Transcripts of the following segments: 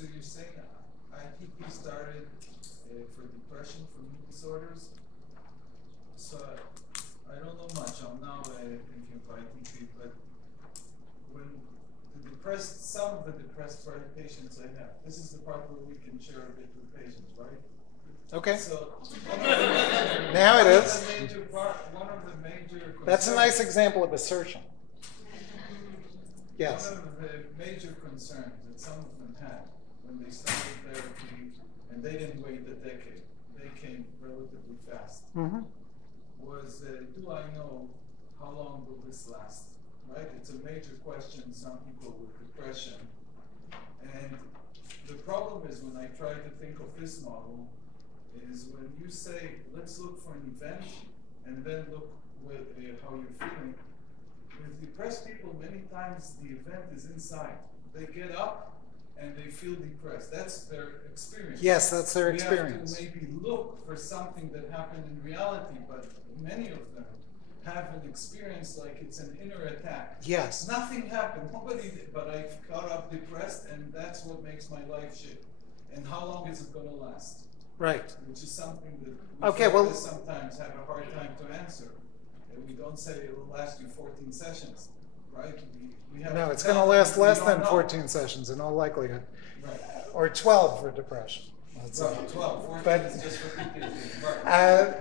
So you're saying ITP started for depression, for mood disorders? So I don't know much. I'm now thinking of ITP, but when the depressed, some of the depressed patients I have, this is the part where we can share a bit with patients, right? Okay. So now it is. One of the major That's a nice example of assertion. Yes. One of the major concerns that some of them had when they started therapy, and they didn't wait a decade, they came relatively fast, was do I know how long will this last? Right? It's a major question, some people with depression. And the problem is when I try to think of this model, is when you say, let's look for an event, and then look with, how you're feeling. With depressed people, many times the event is inside. They get up and they feel depressed. That's their experience. Yes, that's their experience. We have to maybe look for something that happened in reality, but many of them have an experience like it's an inner attack. Yes. Nothing happened, nobody did, but I got up depressed, and that's what makes my life shit. And how long is it going to last? Right. Which is something that we sometimes have a hard time to answer. We don't say it will last you 14 sessions, right? We have no, it's going to last less than 14 sessions in all likelihood. Right. Or 12 for depression. Right, 12. 14 but, is just for PTSD. Right.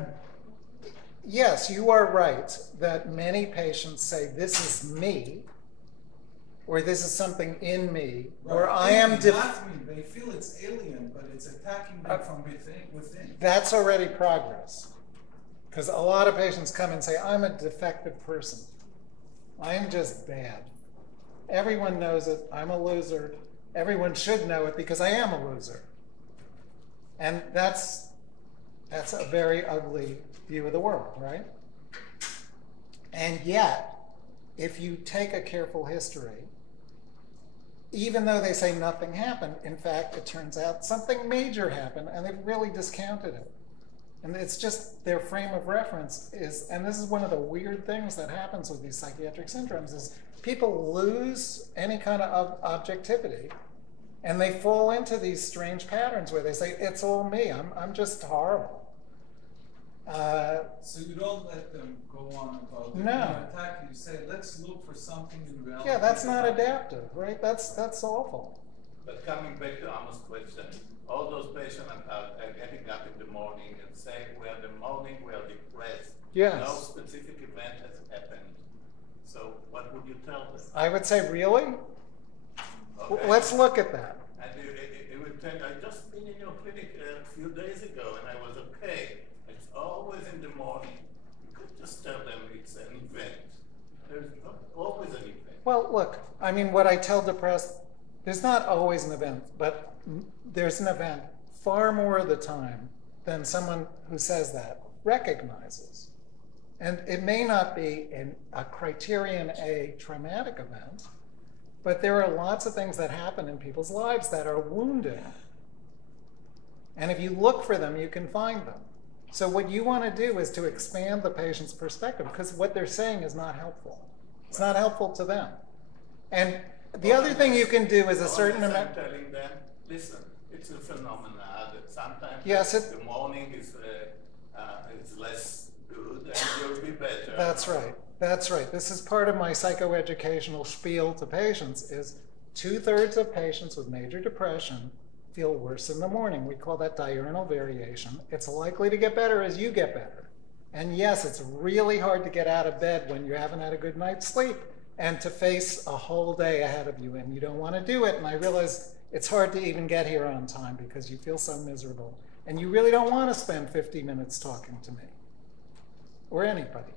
Yes, you are right that many patients say, this is me, or this is something in me, right. Or I am... not me. They feel it's alien, but it's attacking them from within. That's already progress. Because a lot of patients come and say, I'm a defective person. I am just bad. Everyone knows it. I'm a loser. Everyone should know it because I am a loser. And that's a very ugly view of the world, right? And yet, if you take a careful history, even though they say nothing happened, in fact, it turns out something major happened, and they've really discounted it. And it's just their frame of reference is, and this is one of the weird things that happens with these psychiatric syndromes, is people lose any kind of objectivity, and they fall into these strange patterns where they say, it's all me, I'm just horrible. So you don't let them go on about it. No. When you attack, you say, let's look for something in reality. Yeah, that's not adaptive, right? That's awful. But coming back to Amos' question, all those patients are getting up in the morning and saying, we are in the morning, we are depressed. Yes. No specific event has happened. So what would you tell them? I would say, really? Okay. Let's look at that. And it would tell you, I just been in your clinic a few days ago and I was okay. It's always in the morning. You could just tell them it's an event. There's not always an event. Well, look, I mean, what I tell depressed, there's not always an event, but there's an event far more of the time than someone who says that recognizes. And it may not be a criterion A traumatic event, but there are lots of things that happen in people's lives that are wounding. And if you look for them, you can find them. So what you want to do is to expand the patient's perspective, because what they're saying is not helpful. It's not helpful to them. And the other thing you can do is a certain amount... telling them, listen, it's a phenomenon that sometimes the morning is less good and you'll be better. That's right. That's right. This is part of my psychoeducational spiel to patients is 2/3 of patients with major depression feel worse in the morning. We call that diurnal variation. It's likely to get better as you get better. And yes, it's really hard to get out of bed when you haven't had a good night's sleep and to face a whole day ahead of you, and you don't want to do it. And I realize it's hard to even get here on time because you feel so miserable. And you really don't want to spend 50 minutes talking to me or anybody.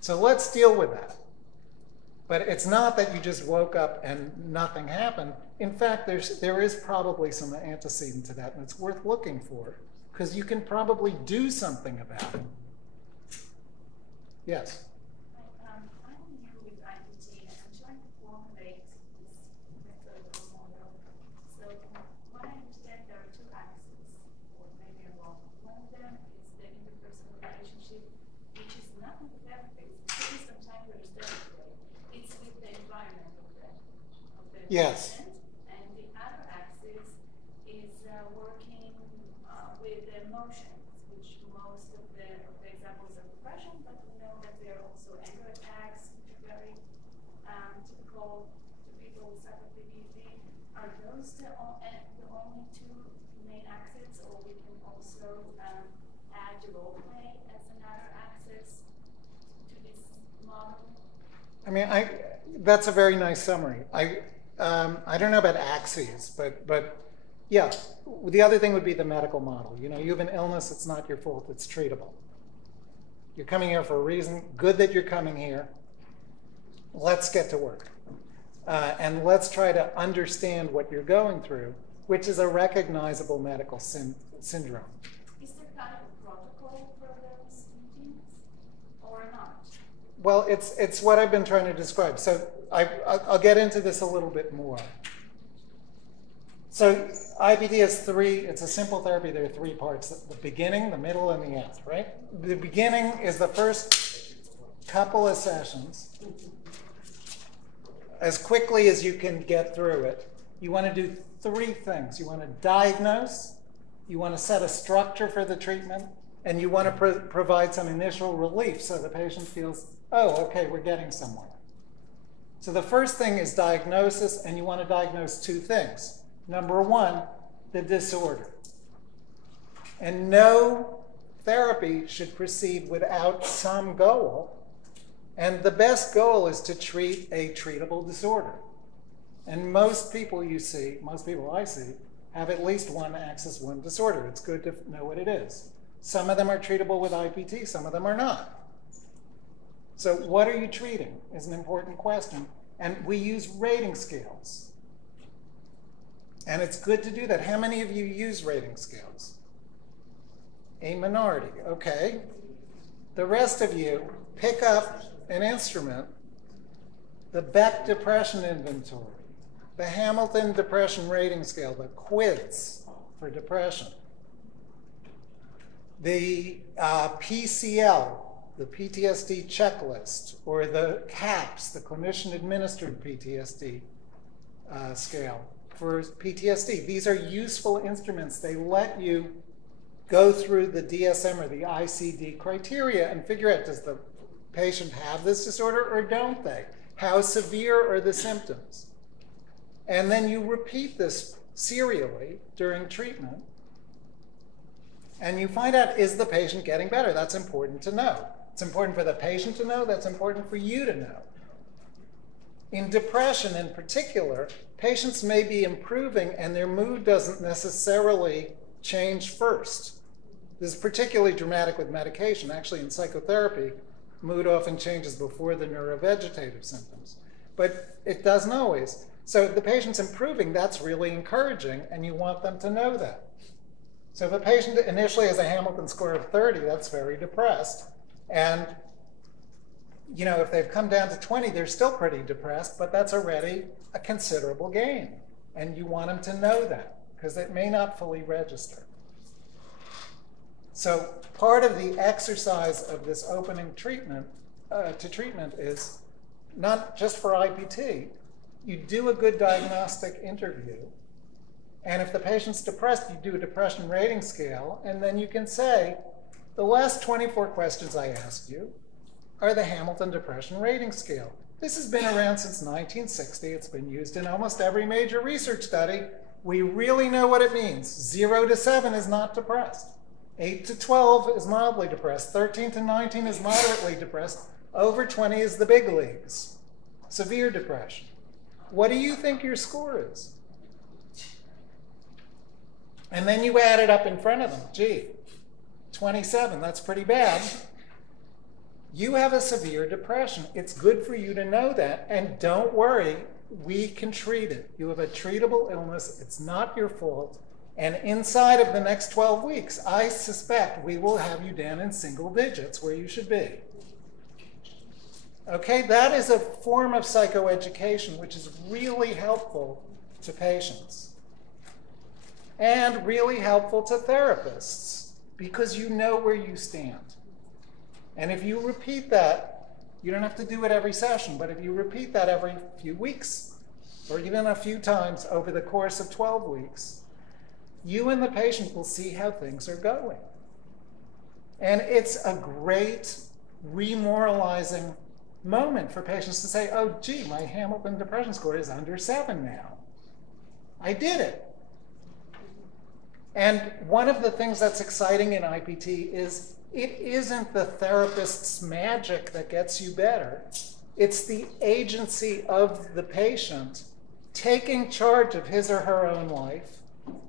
So let's deal with that. But it's not that you just woke up and nothing happened. In fact, there is probably some antecedent to that, and it's worth looking for, because you can probably do something about it. Yes? I'm new with IPT, and I'm trying to formulate this methodological model. So what I understand, there are two axes, or maybe I'm wrong. One of them is the interpersonal relationship, which is not in the therapy. It's taking some time to understand it. It's with the environment of the yes. patient. And the other axis those the only two main axes, or we can also add the role play as another axis to this model? I mean, that's a very nice summary. I don't know about axes, but yeah, the other thing would be the medical model. You know, you have an illness, it's not your fault, it's treatable. You're coming here for a reason. Good that you're coming here. Let's get to work. And let's try to understand what you're going through, which is a recognizable medical syndrome. Is there kind of a protocol for those meetings or not? Well, it's what I've been trying to describe. So I'll get into this a little bit more. So IPT has three, it's a simple therapy. There are three parts: the beginning, the middle, and the end, right? The beginning is the first couple of sessions. As quickly as you can get through it, you want to do three things. You want to diagnose, you want to set a structure for the treatment, and you want to provide some initial relief so the patient feels, oh, okay, we're getting somewhere. So the first thing is diagnosis, and you want to diagnose two things. Number one, the disorder. And no therapy should proceed without some goal. And the best goal is to treat a treatable disorder. And most people you see, most people I see, have at least one axis 1 disorder. It's good to know what it is. Some of them are treatable with IPT, some of them are not. So what are you treating is an important question. And we use rating scales. And it's good to do that. How many of you use rating scales? A minority, okay. The rest of you pick up an instrument, the Beck Depression Inventory, the Hamilton Depression Rating Scale, the quiz for depression, the PCL, the PTSD checklist, or the CAPS, the Clinician Administered PTSD scale for PTSD. These are useful instruments. They let you go through the DSM or the ICD criteria and figure out, does the patient have this disorder or don't they? How severe are the symptoms? And then you repeat this serially during treatment, and you find out, is the patient getting better? That's important to know. It's important for the patient to know. That's important for you to know. In depression in particular, patients may be improving and their mood doesn't necessarily change first. This is particularly dramatic with medication. Actually, in psychotherapy, mood often changes before the neurovegetative symptoms, but it doesn't always. So if the patient's improving, that's really encouraging, and you want them to know that. So if a patient initially has a Hamilton score of 30, that's very depressed. And you know, if they've come down to 20, they're still pretty depressed, but that's already a considerable gain. And you want them to know that, because it may not fully register. So part of the exercise of this opening treatment to treatment is not just for IPT. You do a good diagnostic interview. And if the patient's depressed, you do a depression rating scale. And then you can say, the last 24 questions I asked you are the Hamilton Depression Rating Scale. This has been around since 1960. It's been used in almost every major research study. We really know what it means. 0 to 7 is not depressed. 8 to 12 is mildly depressed. 13 to 19 is moderately depressed. Over 20 is the big leagues. Severe depression. What do you think your score is? And then you add it up in front of them. Gee, 27, that's pretty bad. You have a severe depression. It's good for you to know that. And don't worry, we can treat it. You have a treatable illness. It's not your fault. And inside of the next 12 weeks, I suspect we will have you down in single digits where you should be. Okay, that is a form of psychoeducation which is really helpful to patients and really helpful to therapists because you know where you stand. And if you repeat that, you don't have to do it every session, but if you repeat that every few weeks or even a few times over the course of 12 weeks, you and the patient will see how things are going. And it's a great remoralizing moment for patients to say, oh, gee, my Hamilton Depression score is under 7 now. I did it. And one of the things that's exciting in IPT is it isn't the therapist's magic that gets you better. It's the agency of the patient taking charge of his or her own life,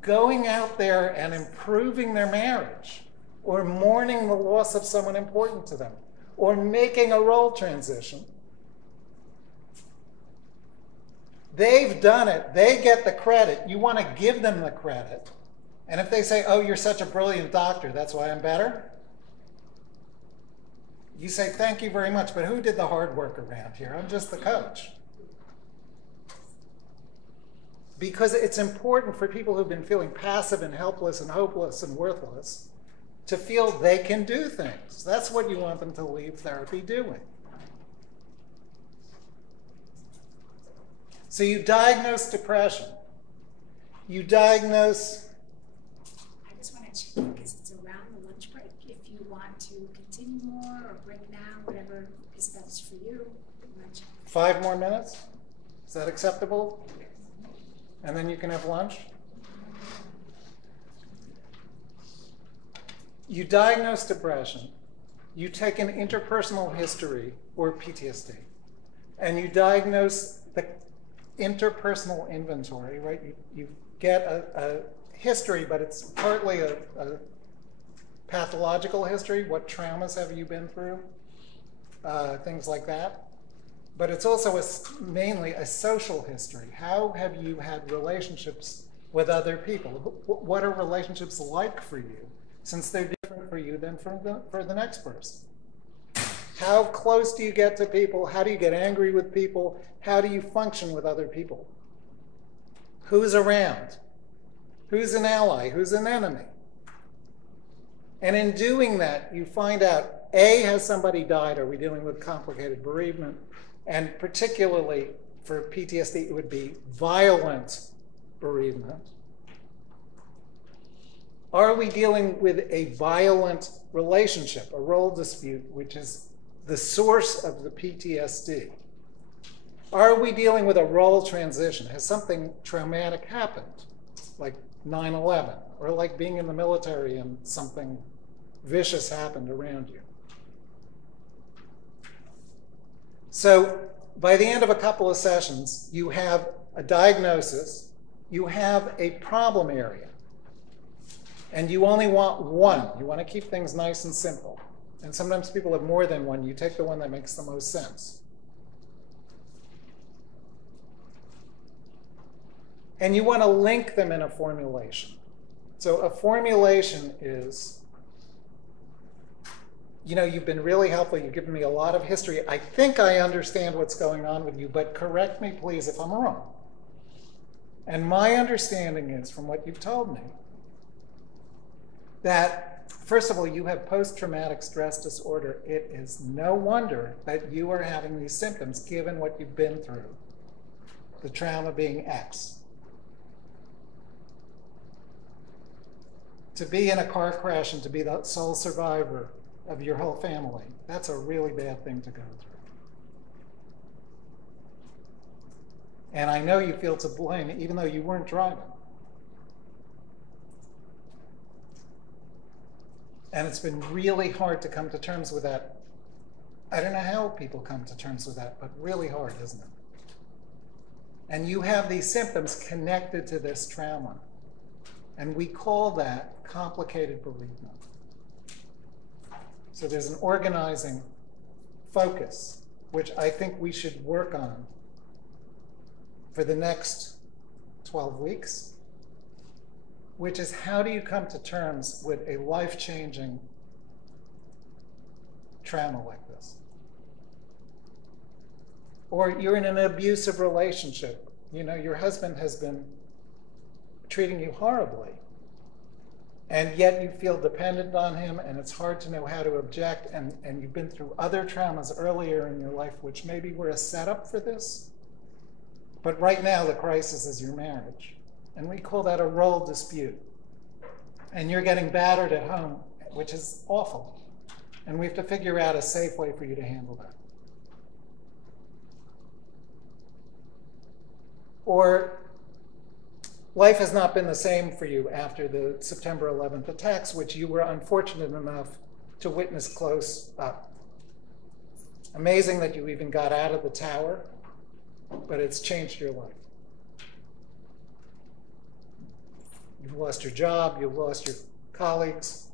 going out there and improving their marriage, or mourning the loss of someone important to them, or making a role transition. They've done it. They get the credit. You want to give them the credit. And if they say, oh, you're such a brilliant doctor, that's why I'm better, you say, thank you very much, but who did the hard work around here? I'm just the coach. Because it's important for people who've been feeling passive and helpless and hopeless and worthless to feel they can do things. That's what you want them to leave therapy doing. So you diagnose depression. You diagnose... I just want to check because it's around the lunch break. If you want to continue more or break down, whatever is best for you. 5 more minutes? Is that acceptable? And then you can have lunch? You diagnose depression. You take an interpersonal history, or PTSD, and you diagnose the interpersonal inventory, right? You get a history, but it's partly a pathological history. What traumas have you been through? Things like that. But it's also mainly a social history. How have you had relationships with other people? What are relationships like for you, since they're different for you than for the next person? How close do you get to people? How do you get angry with people? How do you function with other people? Who's around? Who's an ally? Who's an enemy? And in doing that, you find out, A, has somebody died? Are we dealing with complicated bereavement? And particularly for PTSD, it would be violent bereavement. Are we dealing with a violent relationship, a role dispute, which is the source of the PTSD? Are we dealing with a role transition? Has something traumatic happened, like 9/11, or like being in the military and something vicious happened around you? So by the end of a couple of sessions, you have a diagnosis, you have a problem area, and you only want one. You want to keep things nice and simple. And sometimes people have more than one. You take the one that makes the most sense. And you want to link them in a formulation. So a formulation is, you know, you've been really helpful. You've given me a lot of history. I think I understand what's going on with you, but correct me, please, if I'm wrong. And my understanding is, from what you've told me, that, first of all, you have post-traumatic stress disorder. It is no wonder that you are having these symptoms, given what you've been through, the trauma being X. To be in a car crash and to be the sole survivor of your whole family, that's a really bad thing to go through. And I know you feel to blame, even though you weren't driving. And it's been really hard to come to terms with that. I don't know how people come to terms with that, but really hard, isn't it? And you have these symptoms connected to this trauma. And we call that complicated bereavement. So there's an organizing focus, which I think we should work on for the next 12 weeks, which is how do you come to terms with a life-changing trauma like this? Or you're in an abusive relationship. You know, your husband has been treating you horribly, and yet you feel dependent on him, and it's hard to know how to object, and you've been through other traumas earlier in your life which maybe were a setup for this. But right now the crisis is your marriage, and we call that a role dispute. And you're getting battered at home, which is awful, and we have to figure out a safe way for you to handle that. Or life has not been the same for you after the September 11th attacks, which you were unfortunate enough to witness close up. Amazing that you even got out of the tower, but it's changed your life. You've lost your job, you've lost your colleagues.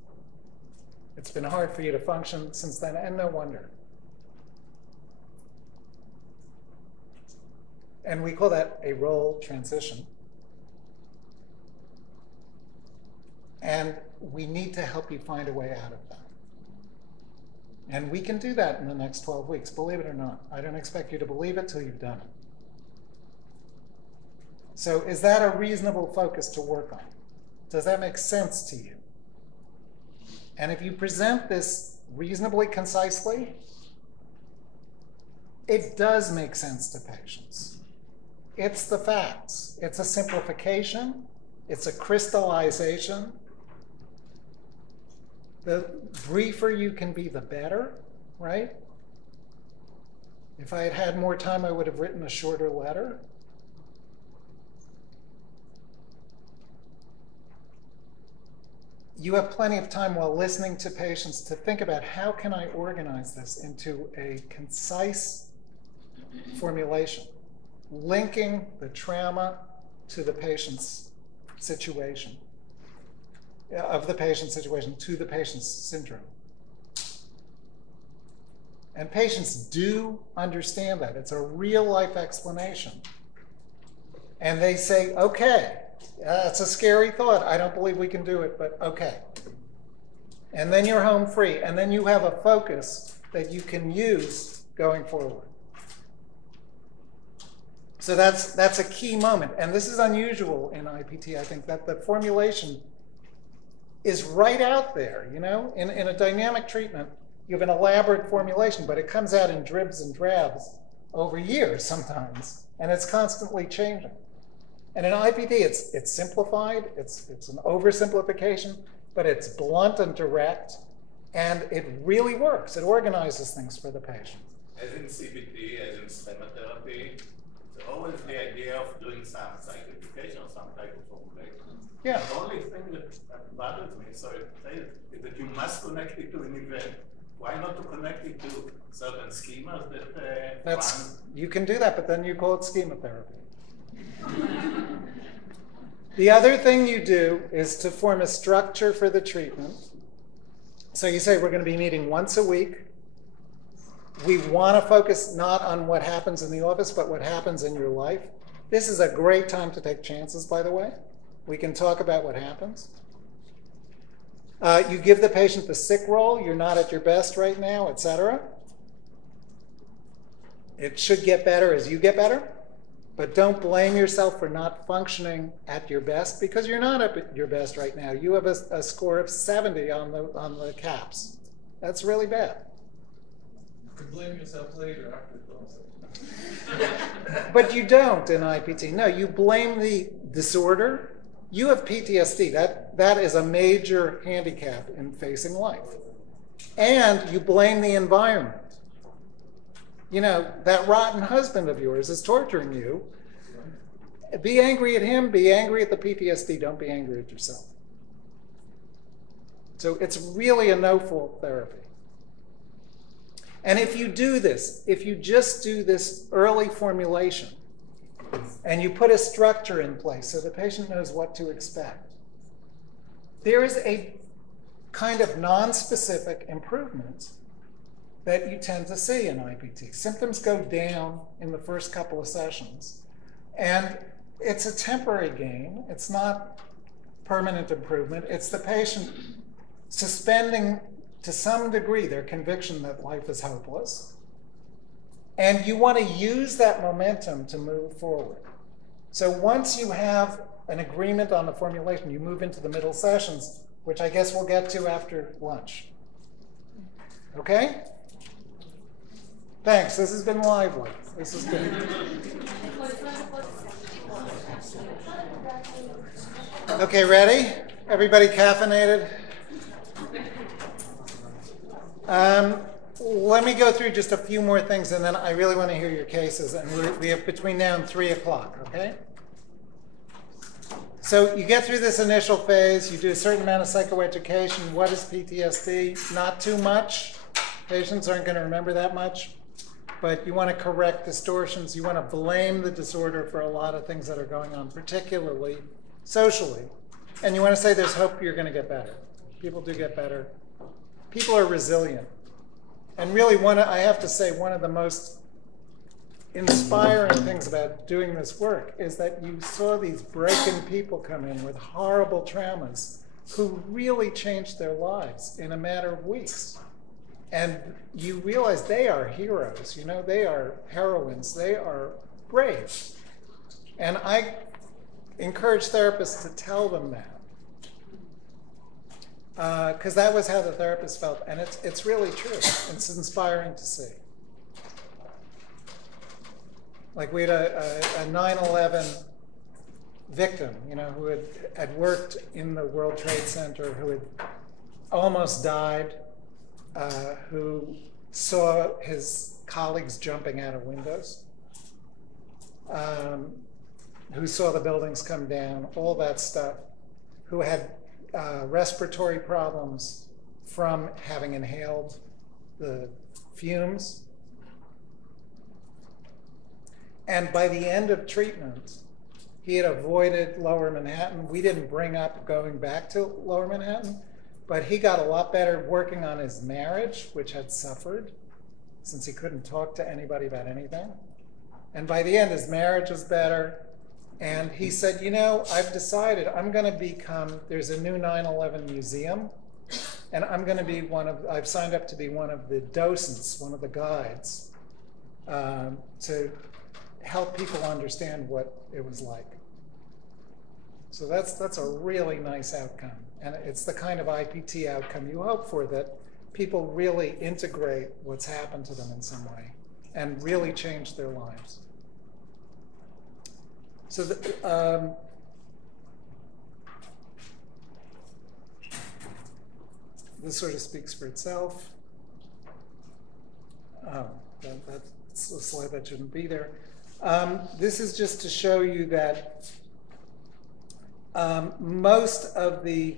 It's been hard for you to function since then, and no wonder. And we call that a role transition. And we need to help you find a way out of that. And we can do that in the next 12 weeks, believe it or not. I don't expect you to believe it till you've done it. So is that a reasonable focus to work on? Does that make sense to you? And if you present this reasonably concisely, it does make sense to patients. It's the facts. It's a simplification. It's a crystallization. The briefer you can be, the better, right? If I had had more time, I would have written a shorter letter. You have plenty of time while listening to patients to think about how can I organize this into a concise formulation, linking the trauma to the patient's situation, of the patient's situation to the patient's syndrome. And patients do understand that. It's a real life explanation. And they say, okay, it's a scary thought. I don't believe we can do it, but okay. And then you're home free. And then you have a focus that you can use going forward. So that's a key moment. And this is unusual in IPT, I think, that the formulation is right out there, you know? In a dynamic treatment, you have an elaborate formulation, but it comes out in dribs and drabs over years sometimes, and it's constantly changing. And in IPT, it's simplified, it's an oversimplification, but it's blunt and direct, and it really works. It organizes things for the patient. As in CBT, as in chemotherapy, it's always the idea of doing some psychification or some type of formulation. Yeah. The only thing that bothers me, sorry to say it, is that you must connect it to an event. Why not to connect it to certain schemas that run? You can do that, but then you call it schema therapy. The other thing you do is to form a structure for the treatment. So you say, we're going to be meeting once a week. We want to focus not on what happens in the office, but what happens in your life. This is a great time to take chances, by the way. We can talk about what happens. You give the patient the sick role. You're not at your best right now, etc. It should get better as you get better. But don't blame yourself for not functioning at your best, because you're not at your best right now. You have a score of 70 on the CAPS. That's really bad. You can blame yourself later after the But you don't in IPT. No, you blame the disorder. You have PTSD. That is a major handicap in facing life. And you blame the environment. You know, that rotten husband of yours is torturing you. Be angry at him, be angry at the PTSD, don't be angry at yourself. So it's really a no-fault therapy. And if you do this, if you just do this early formulation, and you put a structure in place so the patient knows what to expect, there is a kind of non-specific improvement that you tend to see in IPT. Symptoms go down in the first couple of sessions, and it's a temporary gain. It's not permanent improvement. It's the patient suspending to some degree their conviction that life is hopeless, and you want to use that momentum to move forward. So once you have an agreement on the formulation, you move into the middle sessions, which I guess we'll get to after lunch. Okay? Thanks. This has been lively. This is good. Okay, ready? Everybody caffeinated? Let me go through just a few more things, and then I really want to hear your cases. And we have between now and 3 o'clock, okay? So you get through this initial phase, you do a certain amount of psychoeducation. What is PTSD? Not too much. Patients aren't going to remember that much. But you want to correct distortions. You want to blame the disorder for a lot of things that are going on, particularly socially. And you want to say there's hope you're going to get better. People do get better. People are resilient. And really, I have to say, one of the most inspiring things about doing this work is that you saw these broken people come in with horrible traumas who really changed their lives in a matter of weeks. And you realize they are heroes, you know, they are heroines, they are brave. And I encourage therapists to tell them that. Because that was how the therapist felt, and it's really true. It's inspiring to see. Like we had a 9/11 victim, you know, who had worked in the World Trade Center, who had almost died, who saw his colleagues jumping out of windows, who saw the buildings come down, all that stuff, who had respiratory problems from having inhaled the fumes. And by the end of treatment, he had avoided Lower Manhattan. We didn't bring up going back to Lower Manhattan, but he got a lot better working on his marriage, which had suffered since he couldn't talk to anybody about anything. And by the end, his marriage was better. And he said, you know, I've decided I'm going to become, there's a new 9/11 museum, and I'm going to be I've signed up to be one of the docents, one of the guides, to help people understand what it was like. So that's a really nice outcome. And it's the kind of IPT outcome you hope for, that people really integrate what's happened to them in some way and really change their lives. So this sort of speaks for itself. That's a slide that shouldn't be there. This is just to show you that most of the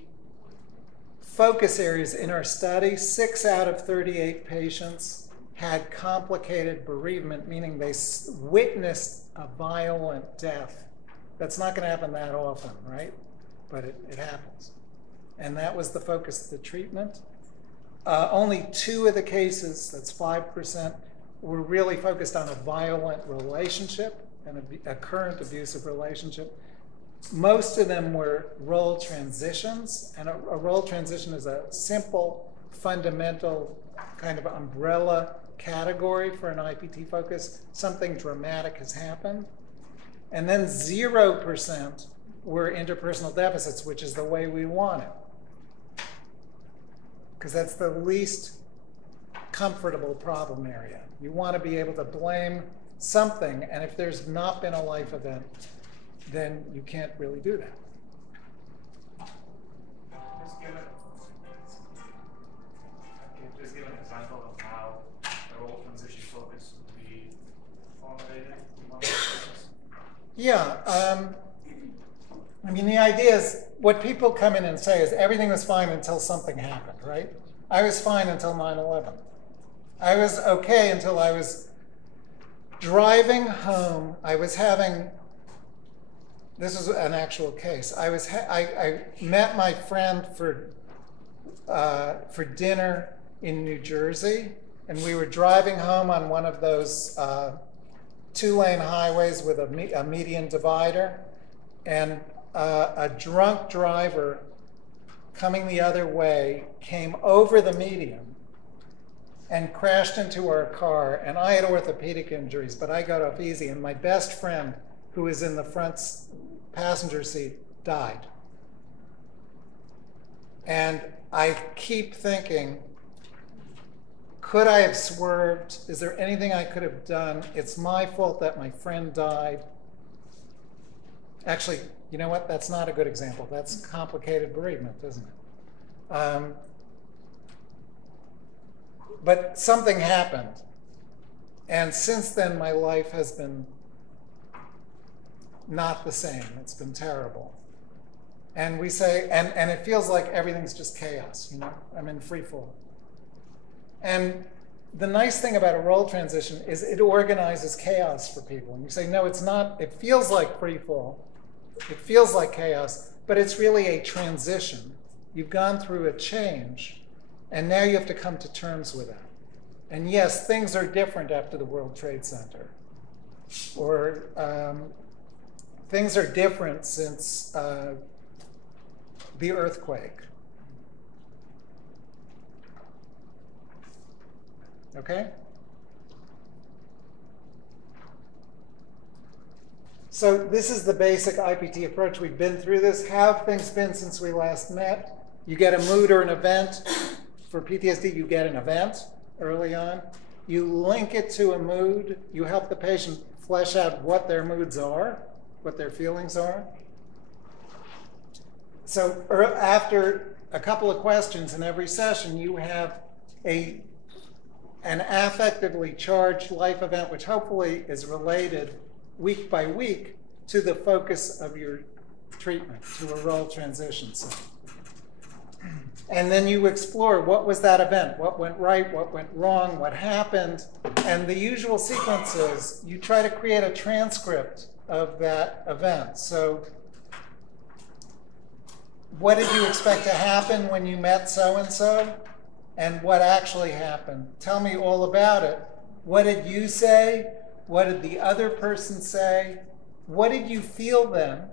focus areas in our study, 6 out of 38 patients had complicated bereavement, meaning they witnessed a violent death. That's not going to happen that often, right? But it happens. And that was the focus of the treatment. Only 2 of the cases, that's 5%, were really focused on a violent relationship and a current abusive relationship. Most of them were role transitions, and a role transition is a simple, fundamental kind of umbrella category for an IPT focus. Something dramatic has happened. And then 0% were interpersonal deficits, which is the way we want it, because that's the least comfortable problem area. You want to be able to blame something, and if there's not been a life event, then you can't really do that. Just give an example of how the role transition focus would be formulated. Yeah, I mean, the idea is, what people come in and say is everything was fine until something happened, right? I was fine until 9/11. I was okay until I was driving home. I was having, this is an actual case. I met my friend for dinner in New Jersey, and we were driving home on one of those 2-lane highways with a median divider, and a drunk driver coming the other way came over the median and crashed into our car. And I had orthopedic injuries, but I got off easy. And my best friend, who was in the front passenger seat, died. And I keep thinking, could I have swerved? Is there anything I could have done? It's my fault that my friend died. Actually, you know what? That's not a good example. That's complicated bereavement, isn't it? But something happened. And since then, my life has been not the same. It's been terrible. And we say, and it feels like everything's just chaos, you know? I'm in free fall. And the nice thing about a role transition is it organizes chaos for people. And you say, no, it's not, it feels like free fall. It feels like chaos, but it's really a transition. You've gone through a change, and now you have to come to terms with that. And yes, things are different after the World Trade Center. Or things are different since the earthquake. Okay? So this is the basic IPT approach. We've been through this. How have things been since we last met? You get a mood or an event. For PTSD, you get an event early on. You link it to a mood. You help the patient flesh out what their moods are, what their feelings are. So after a couple of questions in every session, you have an affectively charged life event, which hopefully is related week by week to the focus of your treatment, to a role transition zone. And then you explore, what was that event? What went right? What went wrong? What happened? And the usual sequence is you try to create a transcript of that event. So what did you expect to happen when you met so-and-so? And what actually happened? Tell me all about it. What did you say? What did the other person say? What did you feel then?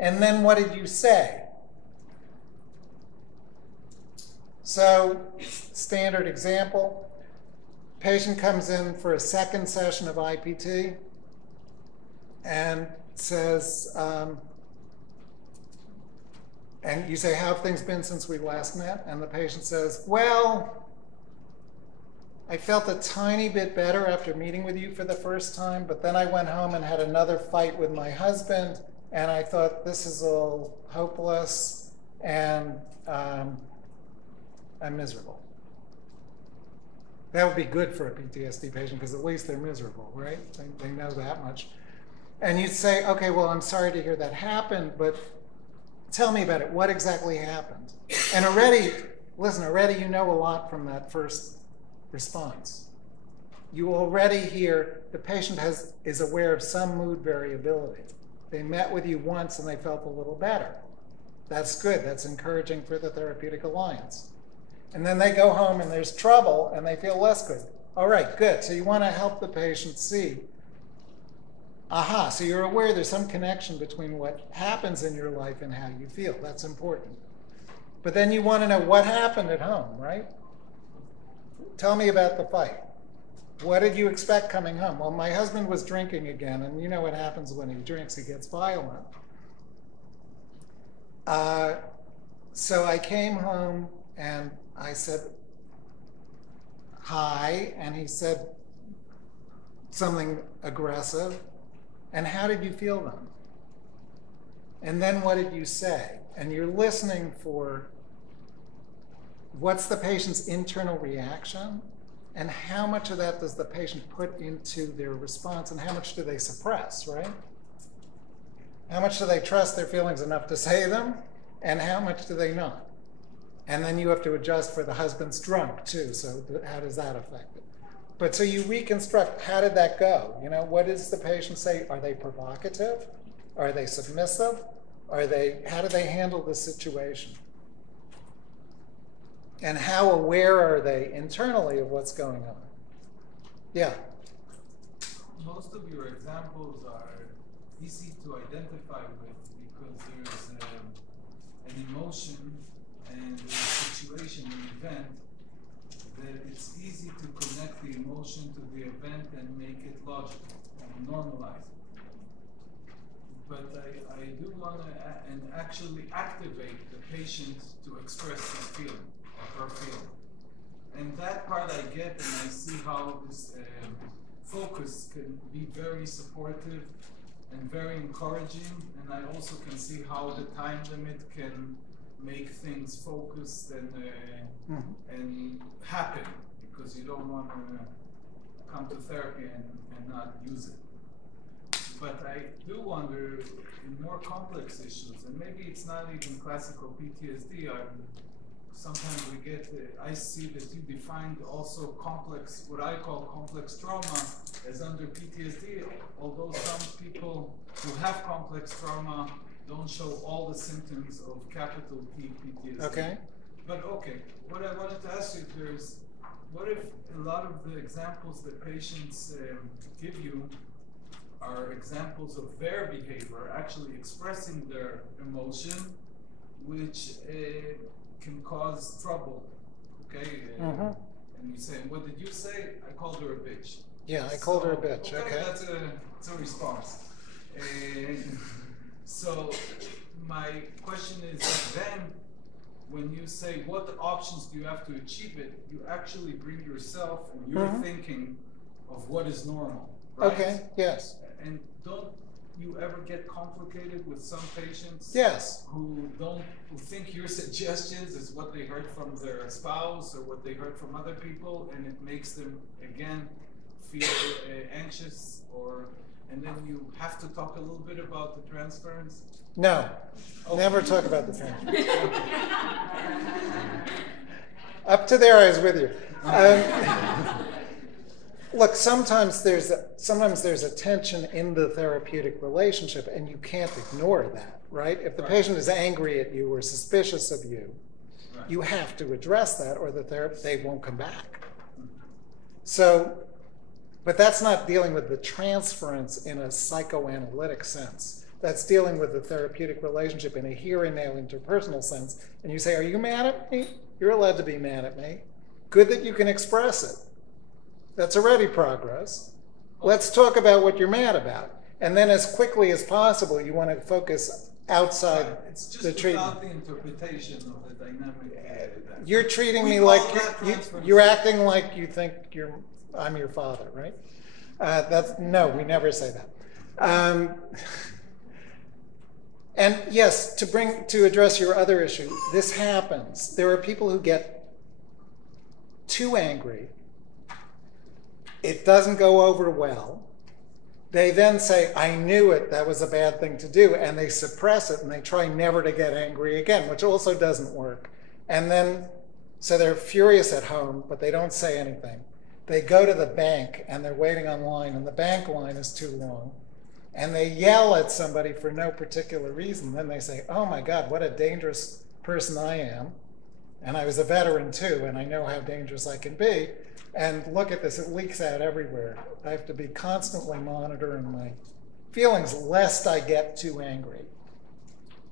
And then what did you say? So, standard example, patient comes in for a second session of IPT and says, and you say, how have things been since we last met? And the patient says, well, I felt a tiny bit better after meeting with you for the first time, but then I went home and had another fight with my husband, and I thought, this is all hopeless, and I'm miserable. That would be good for a PTSD patient, because at least they're miserable, right? They know that much. And you'd say, okay, well, I'm sorry to hear that happened, but tell me about it. What exactly happened? And already, listen, already you know a lot from that first response. You already hear the patient is aware of some mood variability. They met with you once and they felt a little better. That's good. That's encouraging for the therapeutic alliance. And then they go home and there's trouble and they feel less good. All right, good. So you want to help the patient see, aha, so you're aware there's some connection between what happens in your life and how you feel. That's important. But then you want to know what happened at home, right? Tell me about the fight. What did you expect coming home? Well, my husband was drinking again, and you know what happens when he drinks, he gets violent. So I came home and I said, hi, and he said something aggressive. And how did you feel then? And then what did you say? And you're listening for what's the patient's internal reaction, and how much of that does the patient put into their response, and how much do they suppress, right? How much do they trust their feelings enough to say them, and how much do they not? And then you have to adjust for the husband's drunk too, so how does that affect it? But so you reconstruct, how did that go? You know, what does the patient say? Are they provocative? Are they submissive? How do they handle the situation? And how aware are they internally of what's going on? Yeah? Most of your examples are easy to identify with because there's an emotion and a situation, an event, that it's easy to connect the emotion to the event and make it logical and normalize it. But I do want to actually activate the patient to express his feeling or her feeling. And that part I get, and I see how this focus can be very supportive and very encouraging. And I also can see how the time limit can make things focused and happen, because you don't want to come to therapy and not use it. But I do wonder in more complex issues, and maybe it's not even classical PTSD. Sometimes we get, I see that you defined also complex, what I call complex trauma as under PTSD, although some people who have complex trauma don't show all the symptoms of capital P PTSD. Okay. But okay, what I wanted to ask you here is, what if a lot of the examples that patients give you are examples of their behavior, actually expressing their emotion, which can cause trouble, okay? And you say, what did you say? I called her a bitch. Yeah, I called her a bitch, okay. That's a response. So my question is, then, when you say what options do you have to achieve it, you actually bring yourself and your thinking of what is normal, right? Okay, yes. And don't you ever get complicated with some patients? Yes. Who think your suggestions is what they heard from their spouse or what they heard from other people, and it makes them again feel anxious, and then you have to talk a little bit about the transference? No, never talk about the transference. Up to there, I was with you. Look, sometimes there's a tension in the therapeutic relationship, and you can't ignore that, right? If the patient is angry at you or suspicious of you, you have to address that, or they won't come back. So, but that's not dealing with the transference in a psychoanalytic sense. That's dealing with the therapeutic relationship in a here and now interpersonal sense. And you say, are you mad at me? You're allowed to be mad at me. Good that you can express it. That's already progress. Let's talk about what you're mad about. And then as quickly as possible, you want to focus outside the treatment. It's just without the interpretation of the dynamic. You're treating me like you're acting like you think I'm your father, right? No, we never say that. And yes, to address your other issue, this happens. There are people who get too angry. It doesn't go over well. They then say, I knew it, that was a bad thing to do, and they suppress it and they try never to get angry again, which also doesn't work. And then, so they're furious at home, but they don't say anything. They go to the bank and they're waiting online, and the bank line is too long. And they yell at somebody for no particular reason. Then they say, oh my God, what a dangerous person I am. And I was a veteran too, and I know how dangerous I can be. And look at this, it leaks out everywhere. I have to be constantly monitoring my feelings lest I get too angry.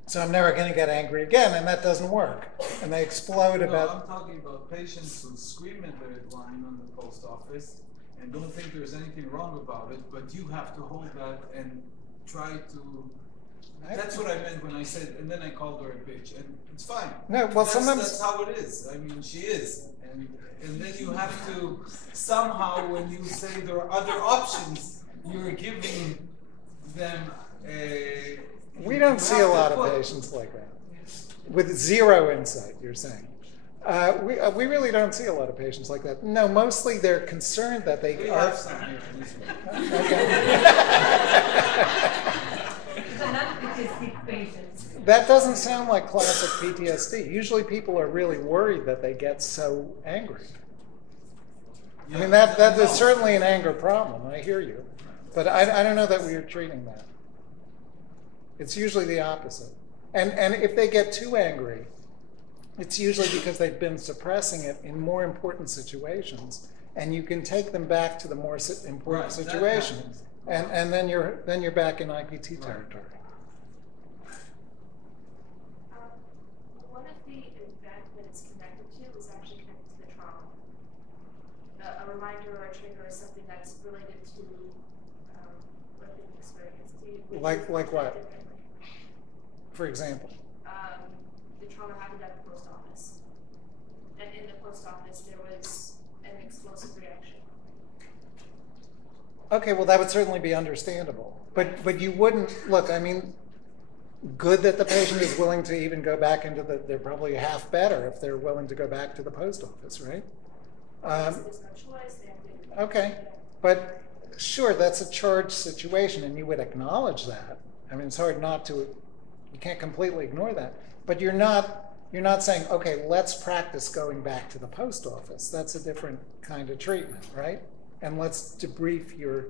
So I'm never going to get angry again, and that doesn't work. And they explode about... I'm talking about patients who scream at their line on the post office and don't think there's anything wrong about it, but you have to hold that and try to... That's what I meant when I said, and then I called her a bitch, and it's fine. No, well, sometimes... That's how it is. I mean, she is. And then you have to, somehow, when you say there are other options, you're giving them a... We don't see a lot of patients like that. With zero insight, you're saying. We really don't see a lot of patients like that. No, mostly they're concerned that they we are... have some here in this room. That doesn't sound like classic PTSD. Usually people are really worried that they get so angry. I mean, that is certainly an anger problem. I hear you. But I don't know that we are treating that. It's usually the opposite. And if they get too angry, it's usually because they've been suppressing it in more important situations, and you can take them back to the more important situation, and then you're back in IPT territory. One of the events that it's connected to is actually connected to the trauma. A reminder or a trigger is something that's related to what they've experienced. Like what? For example? The trauma happened at the post office. And in the post office, there was an explosive reaction. Okay, well, that would certainly be understandable. But you wouldn't, look, I mean, good that the patient is willing to even go back into they're probably half better if they're willing to go back to the post office, right? There's no choice. Okay, but sure, that's a charged situation, and you would acknowledge that. I mean, it's hard not to, you can't completely ignore that. But you're not saying, okay, let's practice going back to the post office. That's a different kind of treatment, right? And let's debrief your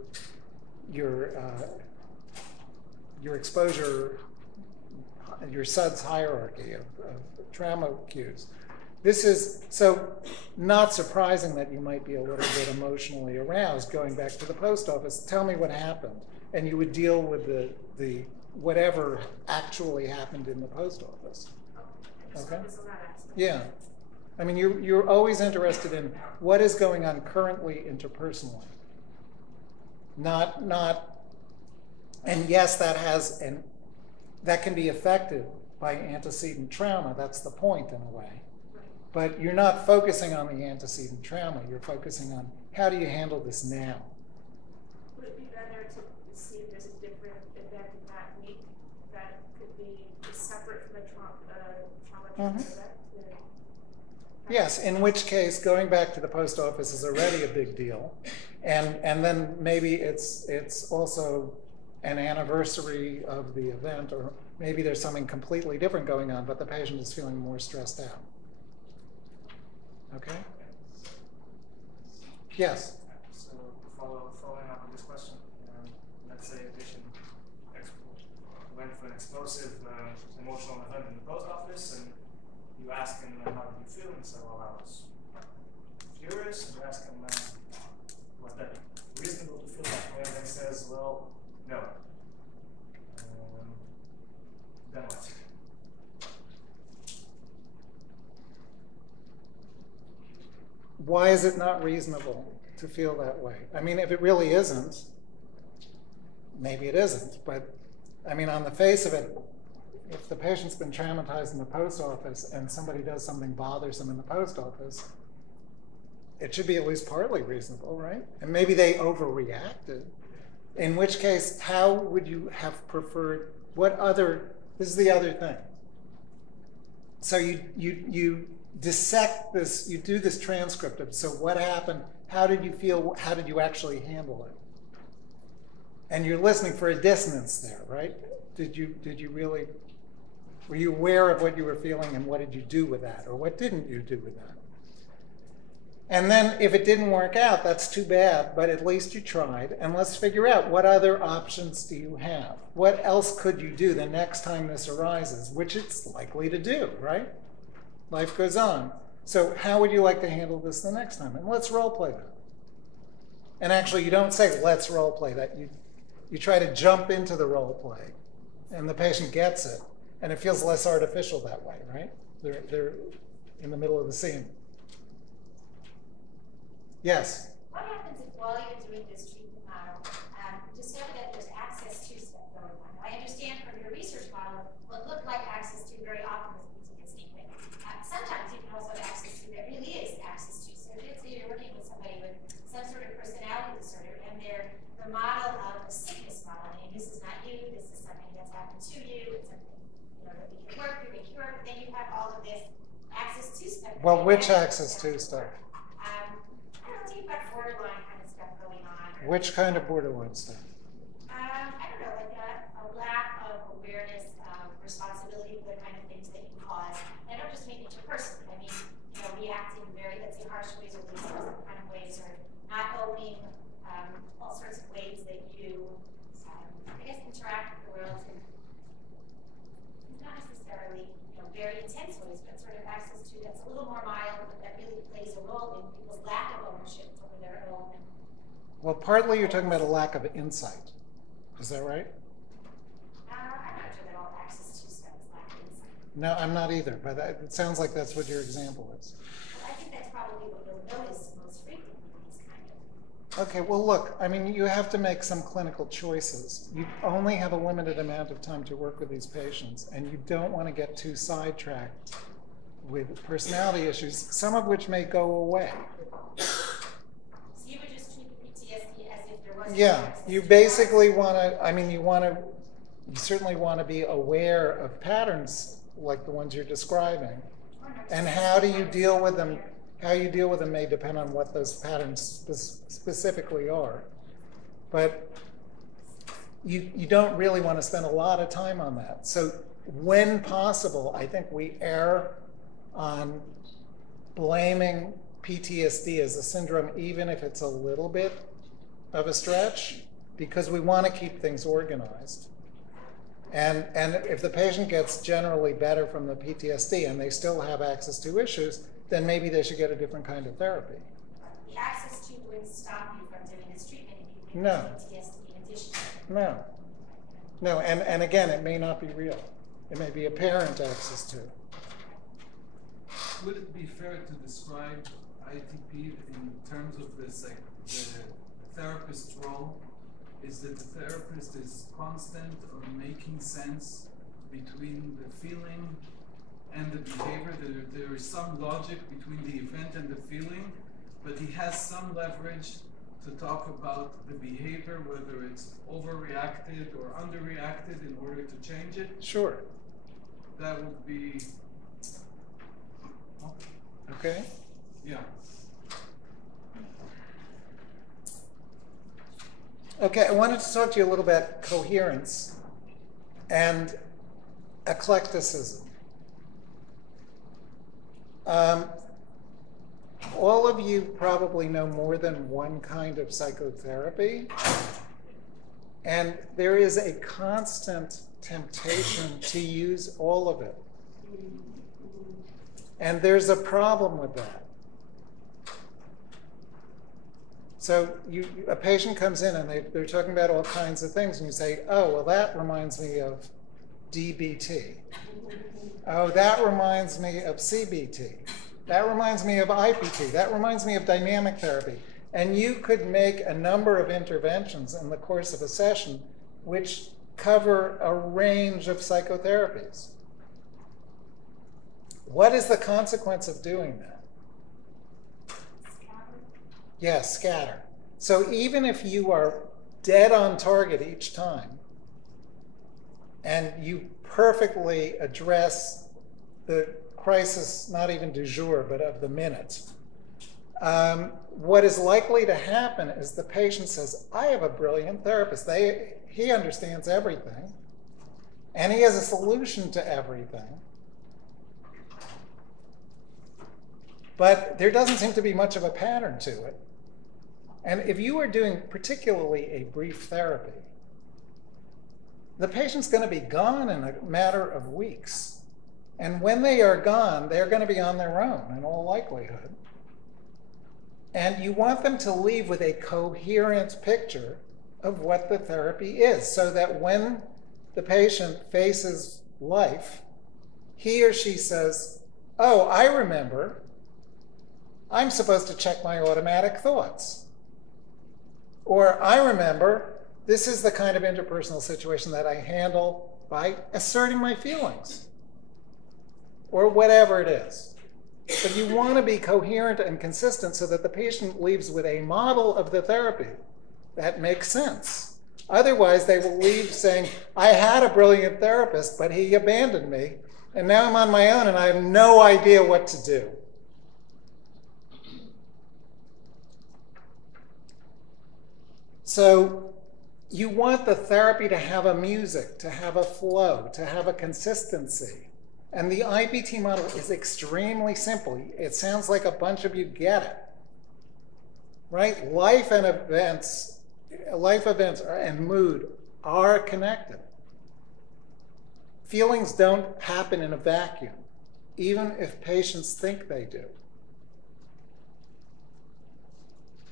exposure, your SUDS hierarchy of trauma cues. This is, so not surprising that you might be a little bit emotionally aroused going back to the post office. Tell me what happened. And you would deal with the whatever actually happened in the post office. Okay? Yeah. I mean, you're always interested in what is going on currently interpersonally. Not, and yes, that can be affected by antecedent trauma. That's the point in a way. But you're not focusing on the antecedent trauma. You're focusing on how do you handle this now? Would it be better to see if there's a different event in that week that could be separate from the trauma event? Yes, in which case going back to the post office is already a big deal. And then maybe it's also an anniversary of the event, or maybe there's something completely different going on, but the patient is feeling more stressed out. Okay? Yes? So following up on this question, let's say a patient went for an explosive emotional event in the post office, and you ask him, how did you feel? And he said, well, I was furious. And you ask him, was that reasonable to feel that way? And he says, well, no. Then what? Why is it not reasonable to feel that way? I mean, if it really isn't, maybe it isn't. But, I mean, on the face of it, if the patient's been traumatized in the post office and somebody does something bothersome in the post office, it should be at least partly reasonable, right? And maybe they overreacted. In which case, how would you have preferred, this is the other thing. So you dissect this, you do this transcript of, so what happened, how did you feel, how did you actually handle it? And you're listening for a dissonance there, right? Did you really, were you aware of what you were feeling, and what did you do with that? Or what didn't you do with that? And then if it didn't work out, that's too bad, but at least you tried. And let's figure out, what other options do you have? What else could you do the next time this arises, which it's likely to do, right? Life goes on. So how would you like to handle this the next time? And let's role play that. And actually, you don't say, let's role play that. You try to jump into the role play, and the patient gets it. And it feels less artificial that way, right? They're in the middle of the scene. Yes? What happens if while you're doing this treatment model, you discover that there's access to stuff going on? I understand from your research model what looked like access to very often is PTSD. Sometimes you can also have access to that really is access to. So if you're working with somebody with some sort of personality disorder, and they're the model of a sickness model, and this is not you, this is something that's happened to you, it's something that we can work through, we cure, but then you have all of this access to stuff. Well, which access to stuff? Borderline kind of stuff going on. Which kind of borderline stuff? I don't know, like a lack of awareness of responsibility for the kind of things that you cause. And I don't just mean interpersonally. I mean, reacting in very, let's say, harsh ways or these kind of ways, or not owning all sorts of ways that you, I guess, interact with the world in not necessarily, very intense ways, but sort of access to that's a little more mild, but that really plays a role in people's lack of ownership over their own. Well, partly you're talking about a lack of insight. Is that right? I'm not sure that all access to stuff is lack of insight. No, I'm not either, but it sounds like that's what your example is. Well, I think that's probably what you'll notice most frequently in these kind of. Okay, well, look, I mean, you have to make some clinical choices. You only have a limited amount of time to work with these patients, and you don't want to get too sidetracked with personality issues, some of which may go away. So you would just treat the PTSD as if there wasn't. Yeah, you basically want to, you certainly want to be aware of patterns like the ones you're describing. And how do you deal with them? How you deal with them may depend on what those patterns specifically are. But you don't really want to spend a lot of time on that. So when possible, I think we err on blaming PTSD as a syndrome, even if it's a little bit of a stretch, because we want to keep things organized. And if the patient gets generally better from the PTSD and they still have access to issues, then maybe they should get a different kind of therapy. The access to wouldn't stop you from doing this treatment if you No. have PTSD in addition. No. No, and again, it may not be real. It may be apparent access to. Would it be fair to describe ITP in terms of this, like the therapist's role is that the therapist is constant on making sense between the feeling and the behavior, that there is some logic between the event and the feeling, but he has some leverage to talk about the behavior, whether it's overreacted or underreacted, in order to change it? Sure. That would be... Okay. Yeah. Okay, I wanted to talk to you a little about coherence and eclecticism. All of you probably know more than one kind of psychotherapy, and there is a constant temptation to use all of it. And there's a problem with that. So a patient comes in and they're talking about all kinds of things, and you say, oh, well, that reminds me of DBT. Oh, that reminds me of CBT. That reminds me of IPT. That reminds me of dynamic therapy. And you could make a number of interventions in the course of a session which cover a range of psychotherapies. What is the consequence of doing that? Yes, scatter. So even if you are dead on target each time, and you perfectly address the crisis, not even du jour, but of the minute, what is likely to happen is the patient says, I have a brilliant therapist. He understands everything, and he has a solution to everything. But there doesn't seem to be much of a pattern to it. And if you are doing particularly a brief therapy, the patient's going to be gone in a matter of weeks. And when they are gone, they're going to be on their own in all likelihood. And you want them to leave with a coherent picture of what the therapy is, so that when the patient faces life, he or she says, oh, I remember, I'm supposed to check my automatic thoughts. Or I remember, this is the kind of interpersonal situation that I handle by asserting my feelings. Or whatever it is. But you want to be coherent and consistent so that the patient leaves with a model of the therapy that makes sense. Otherwise, they will leave saying, I had a brilliant therapist, but he abandoned me, and now I'm on my own and I have no idea what to do. So you want the therapy to have a music, to have a flow, to have a consistency. And the IPT model is extremely simple. It sounds like a bunch of you get it, right? Life events and mood are connected. Feelings don't happen in a vacuum, even if patients think they do.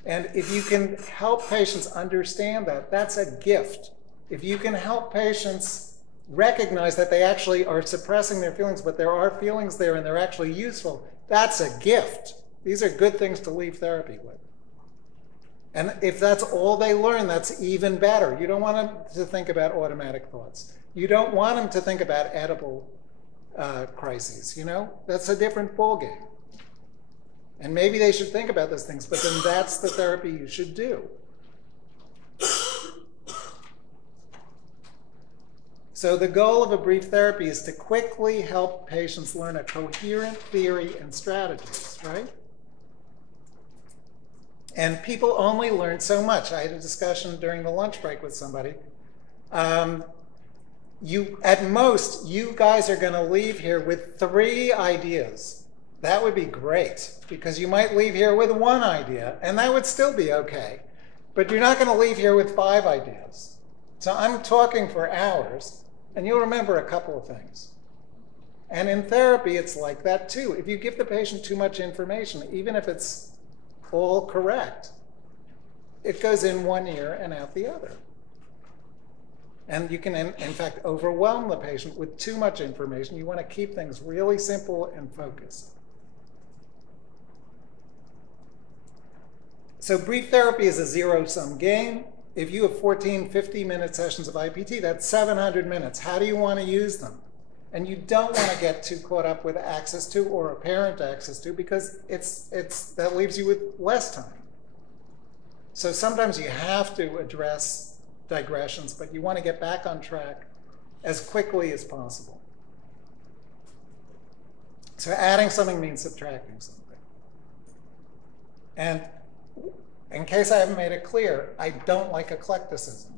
And if you can help patients understand that, that's a gift. If you can help patients recognize that they actually are suppressing their feelings, but there are feelings there and they're actually useful, that's a gift. These are good things to leave therapy with. And if that's all they learn, that's even better. You don't want them to think about automatic thoughts. You don't want them to think about edible crises, you know? That's a different ballgame. And maybe they should think about those things, but then that's the therapy you should do. So the goal of a brief therapy is to quickly help patients learn a coherent theory and strategies, right? And people only learn so much. I had a discussion during the lunch break with somebody. At most, you guys are going to leave here with 3 ideas. That would be great, because you might leave here with 1 idea, and that would still be okay. But you're not going to leave here with 5 ideas. So I'm talking for hours, and you'll remember a couple of things. And in therapy, it's like that too. If you give the patient too much information, even if it's all correct, it goes in one ear and out the other. And you can, in fact, overwhelm the patient with too much information. You want to keep things really simple and focused. So brief therapy is a zero-sum game. If you have 14, 50-minute sessions of IPT, that's 700 minutes. How do you want to use them? And you don't want to get too caught up with access to or apparent access to, because that leaves you with less time. So sometimes you have to address digressions, but you want to get back on track as quickly as possible. So adding something means subtracting something. And in case I haven't made it clear, I don't like eclecticism.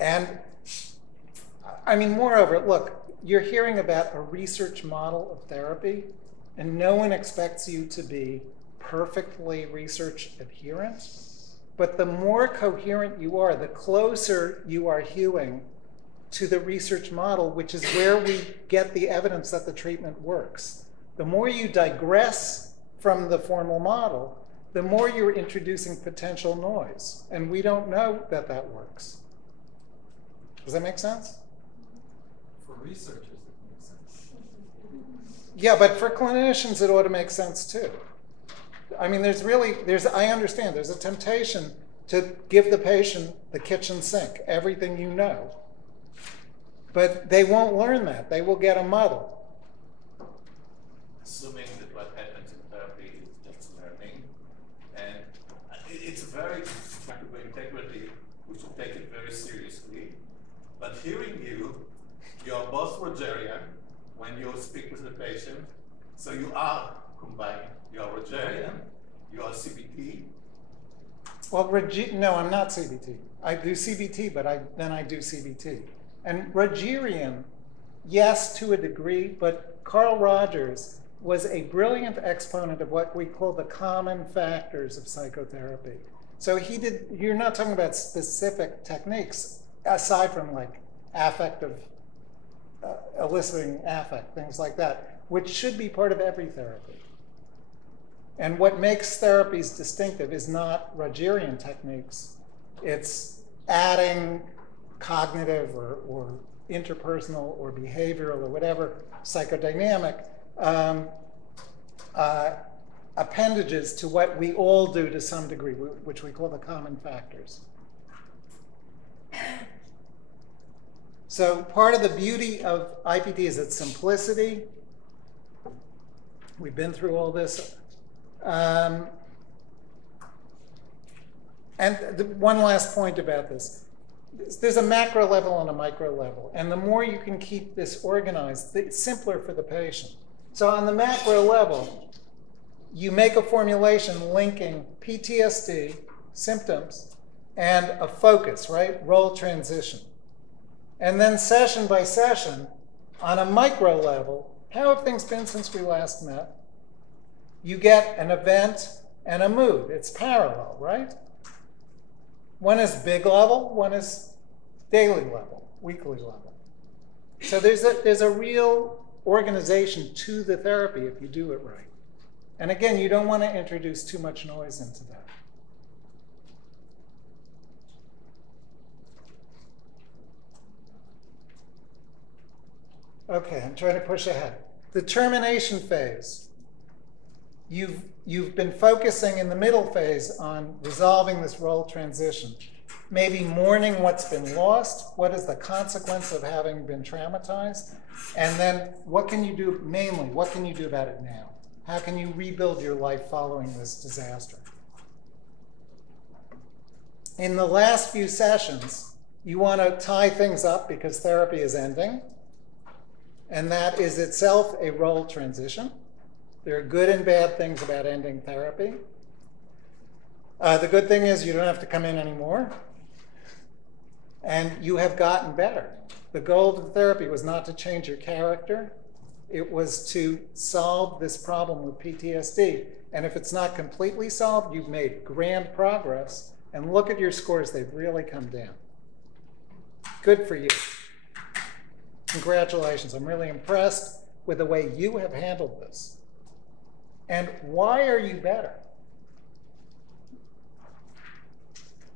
And I mean, moreover, look, you're hearing about a research model of therapy, and no one expects you to be perfectly research adherent. But the more coherent you are, the closer you are hewing to the research model, which is where we get the evidence that the treatment works. The more you digress from the formal model, the more you're introducing potential noise. And we don't know that that works. Does that make sense? For researchers, it makes sense. Yeah, but for clinicians, it ought to make sense too. I mean, I understand there's a temptation to give the patient the kitchen sink, everything you know. But they won't learn that. They will get a muddle. Assuming that what happens in therapy is just learning, and it's a very practical integrity, we should take it very seriously. But hearing you're both Rogerian when you speak with the patient, so you are combining. You're Rogerian, you're CBT. Well, no, I'm not CBT. I do CBT, but then I do CBT. And Rogerian, yes, to a degree, but Carl Rogers was a brilliant exponent of what we call the common factors of psychotherapy. So you're not talking about specific techniques, aside from like affective, eliciting affect, things like that, which should be part of every therapy. And what makes therapies distinctive is not Rogerian techniques. It's adding cognitive or interpersonal or behavioral or whatever psychodynamic appendages to what we all do to some degree, which we call the common factors. So part of the beauty of IPT is its simplicity. We've been through all this. And one last point about this. There's a macro level and a micro level. And the more you can keep this organized, the simpler for the patient. So on the macro level, you make a formulation linking PTSD, symptoms, and a focus, right? Role transition. And then session by session, on a micro level, how have things been since we last met? You get an event and a mood. It's parallel, right? One is big level, one is daily level, weekly level. So there's a real organization to the therapy if you do it right. And again, you don't want to introduce too much noise into that. Okay, I'm trying to push ahead. The termination phase. You've been focusing in the middle phase on resolving this role transition. Maybe mourning what's been lost. What is the consequence of having been traumatized? And then what can you do, mainly, what can you do about it now? How can you rebuild your life following this disaster? In the last few sessions, you want to tie things up because therapy is ending. And that is itself a role transition. There are good and bad things about ending therapy. The good thing is you don't have to come in anymore, and you have gotten better. The goal of the therapy was not to change your character. It was to solve this problem with PTSD. And if it's not completely solved, you've made grand progress. And look at your scores, they've really come down. Good for you. Congratulations. I'm really impressed with the way you have handled this. And why are you better?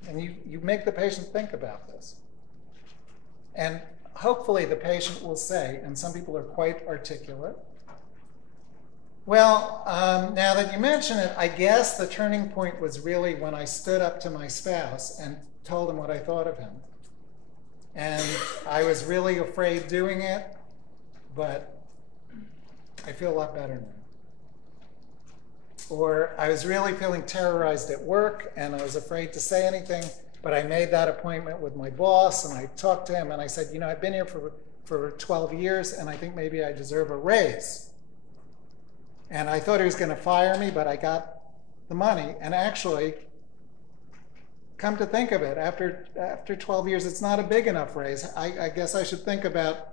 And you make the patient think about this. And hopefully the patient will say, and some people are quite articulate, well, now that you mention it, I guess the turning point was really when I stood up to my spouse and told him what I thought of him. And I was really afraid doing it, but I feel a lot better now. Or I was really feeling terrorized at work and I was afraid to say anything, but I made that appointment with my boss and I talked to him and I said, you know, I've been here for 12 years and I think maybe I deserve a raise. And I thought he was going to fire me, but I got the money. And actually, come to think of it, after 12 years, it's not a big enough raise. I guess I should think about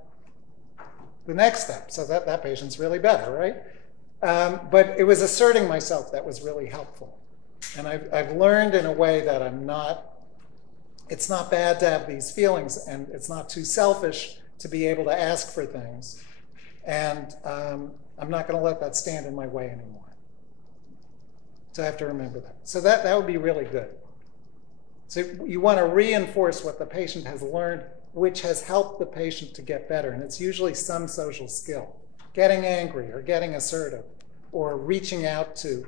the next step. So that patient's really better, right? But it was asserting myself that was really helpful. And I've learned in a way that it's not bad to have these feelings and it's not too selfish to be able to ask for things. And I'm not going to let that stand in my way anymore. So I have to remember that. So that would be really good. So you want to reinforce what the patient has learned, which has helped the patient to get better. And it's usually some social skill. Getting angry or getting assertive or reaching out to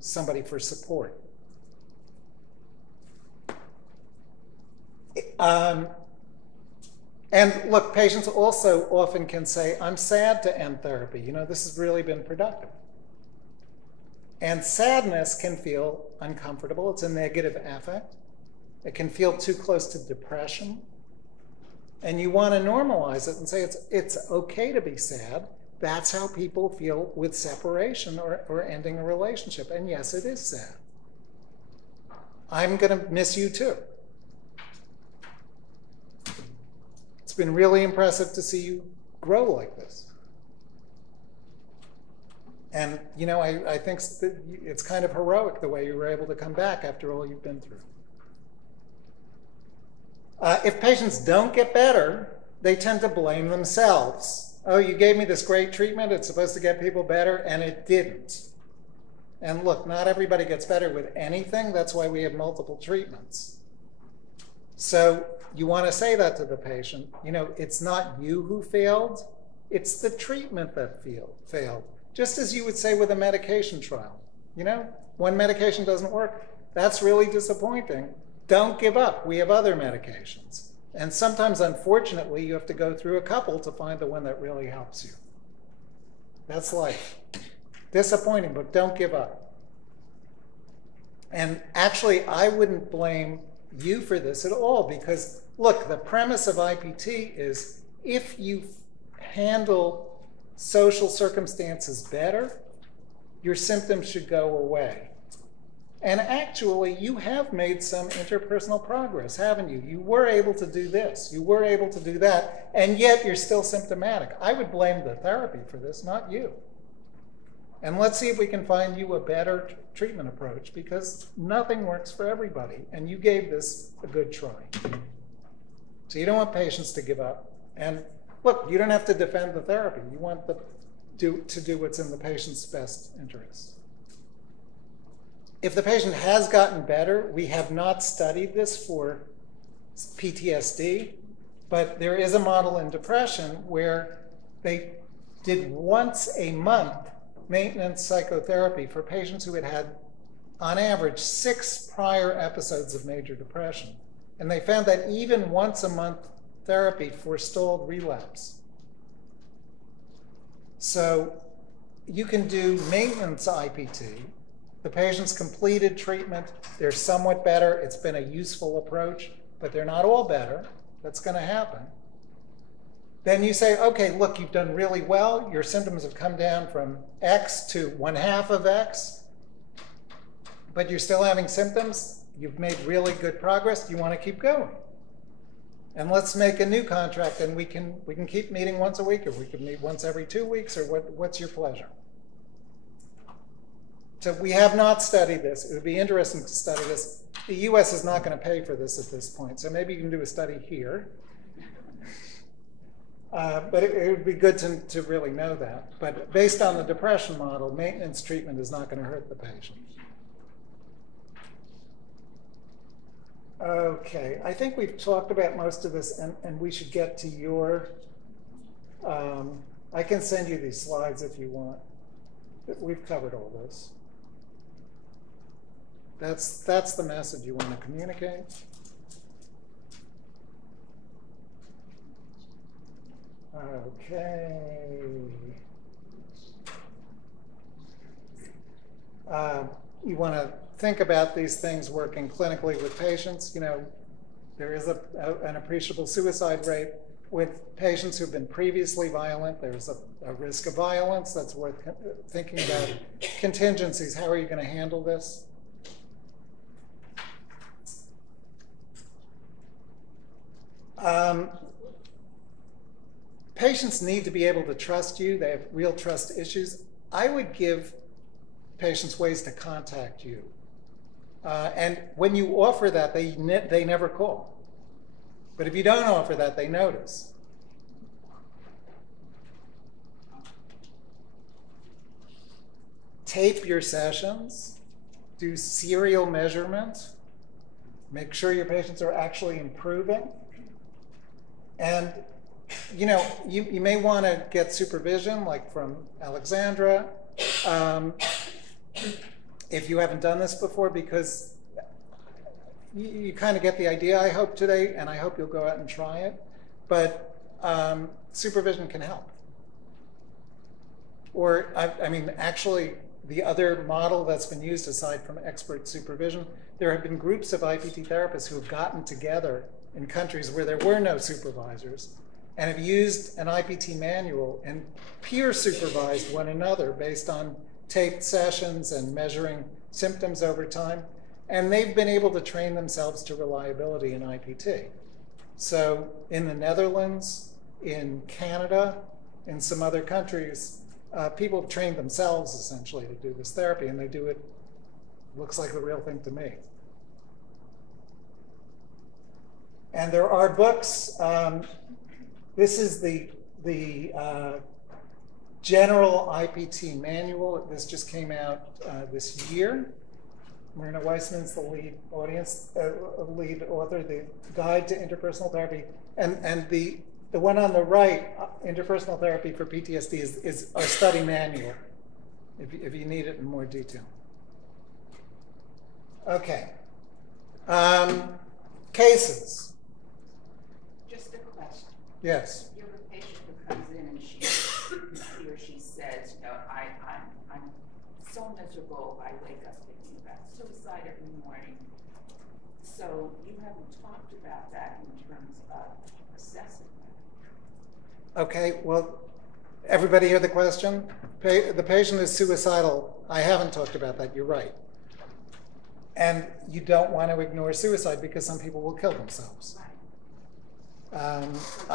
somebody for support. And look, patients also often can say, I'm sad to end therapy. You know, this has really been productive. And sadness can feel uncomfortable. It's a negative affect. It can feel too close to depression. And you want to normalize it and say it's okay to be sad. That's how people feel with separation or ending a relationship. And yes, it is sad. I'm going to miss you too. It's been really impressive to see you grow like this. And, you know, I think it's kind of heroic the way you were able to come back after all you've been through. If patients don't get better, they tend to blame themselves. Oh, you gave me this great treatment. It's supposed to get people better, and it didn't. And look, not everybody gets better with anything. That's why we have multiple treatments. So you want to say that to the patient. You know, it's not you who failed. It's the treatment that failed. Just as you would say with a medication trial. You know, one medication doesn't work. That's really disappointing. Don't give up. We have other medications. And sometimes, unfortunately, you have to go through a couple to find the one that really helps you. That's life. Disappointing, but don't give up. And actually, I wouldn't blame you for this at all because, look, the premise of IPT is if you handle social circumstances better, your symptoms should go away. And actually, you have made some interpersonal progress, haven't you? You were able to do this, you were able to do that, and yet you're still symptomatic. I would blame the therapy for this, not you. And let's see if we can find you a better treatment approach because nothing works for everybody, and you gave this a good try. So you don't want patients to give up. And look, you don't have to defend the therapy. You want to do what's in the patient's best interest. If the patient has gotten better, we have not studied this for PTSD, but there is a model in depression where they did once a month maintenance psychotherapy for patients who had had, on average, 6 prior episodes of major depression. And they found that even once a month therapy forestalled relapse. So you can do maintenance IPT. The patient's completed treatment, they're somewhat better, it's been a useful approach, but they're not all better. That's going to happen. Then you say, okay, look, you've done really well. Your symptoms have come down from X to 1/2 of X. but you're still having symptoms, you've made really good progress, you want to keep going. And let's make a new contract, and we can keep meeting once a week, or we can meet once every 2 weeks, or what's your pleasure? So we have not studied this. It would be interesting to study this. The US is not going to pay for this at this point, so maybe you can do a study here. But it would be good to really know that. But based on the depression model, maintenance treatment is not going to hurt the patient. Okay, I think we've talked about most of this, and we should get to your, I can send you these slides if you want. We've covered all this. That's the message you want to communicate. Okay. You want to think about these things working clinically with patients. You know, there is an appreciable suicide rate with patients who've been previously violent. There's a risk of violence that's worth thinking about. Contingencies, how are you going to handle this? Patients need to be able to trust you. They have real trust issues. I would give patients ways to contact you. And when you offer that, they never call. But if you don't offer that, they notice. Tape your sessions. Do serial measurement. Make sure your patients are actually improving. And you know, you may want to get supervision, like from Alexandra, if you haven't done this before, because you kind of get the idea, I hope, today, and I hope you'll go out and try it. But supervision can help. Or, I mean, actually, the other model that's been used aside from expert supervision, there have been groups of IPT therapists who have gotten together in countries where there were no supervisors and have used an IPT manual and peer supervised one another based on taped sessions and measuring symptoms over time. And they've been able to train themselves to reliability in IPT. So in the Netherlands, in Canada, in some other countries, people have trained themselves essentially to do this therapy, and they do it, looks like the real thing to me. And there are books. This is the general IPT manual. This just came out this year. Marina Weissman's the lead author, the Guide to Interpersonal Therapy. And the one on the right, Interpersonal Therapy for PTSD, is our study manual, if you need it in more detail. Okay. Cases. Just a question. Yes. You have a patient who comes in and he or she says, you know, I'm so miserable, I wake up thinking about suicide every morning. So you haven't talked about that in terms of assessing that. Okay, well, everybody hear the question? The patient is suicidal. I haven't talked about that, you're right. And you don't want to ignore suicide because some people will kill themselves.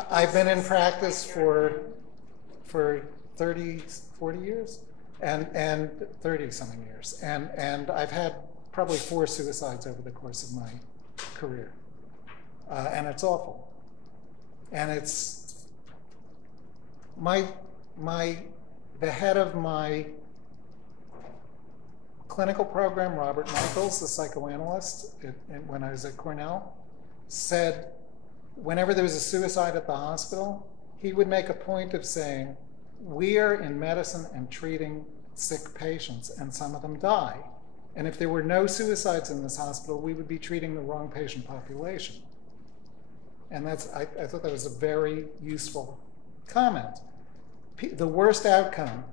I've been in practice for 30, 40 years and 30-something years. And I've had probably 4 suicides over the course of my career. And it's awful. And it's the head of my clinical program, Robert Michaels, the psychoanalyst, when I was at Cornell, said whenever there was a suicide at the hospital, he would make a point of saying, we are in medicine and treating sick patients, and some of them die. And if there were no suicides in this hospital, we would be treating the wrong patient population. And I thought that was a very useful comment. The worst outcome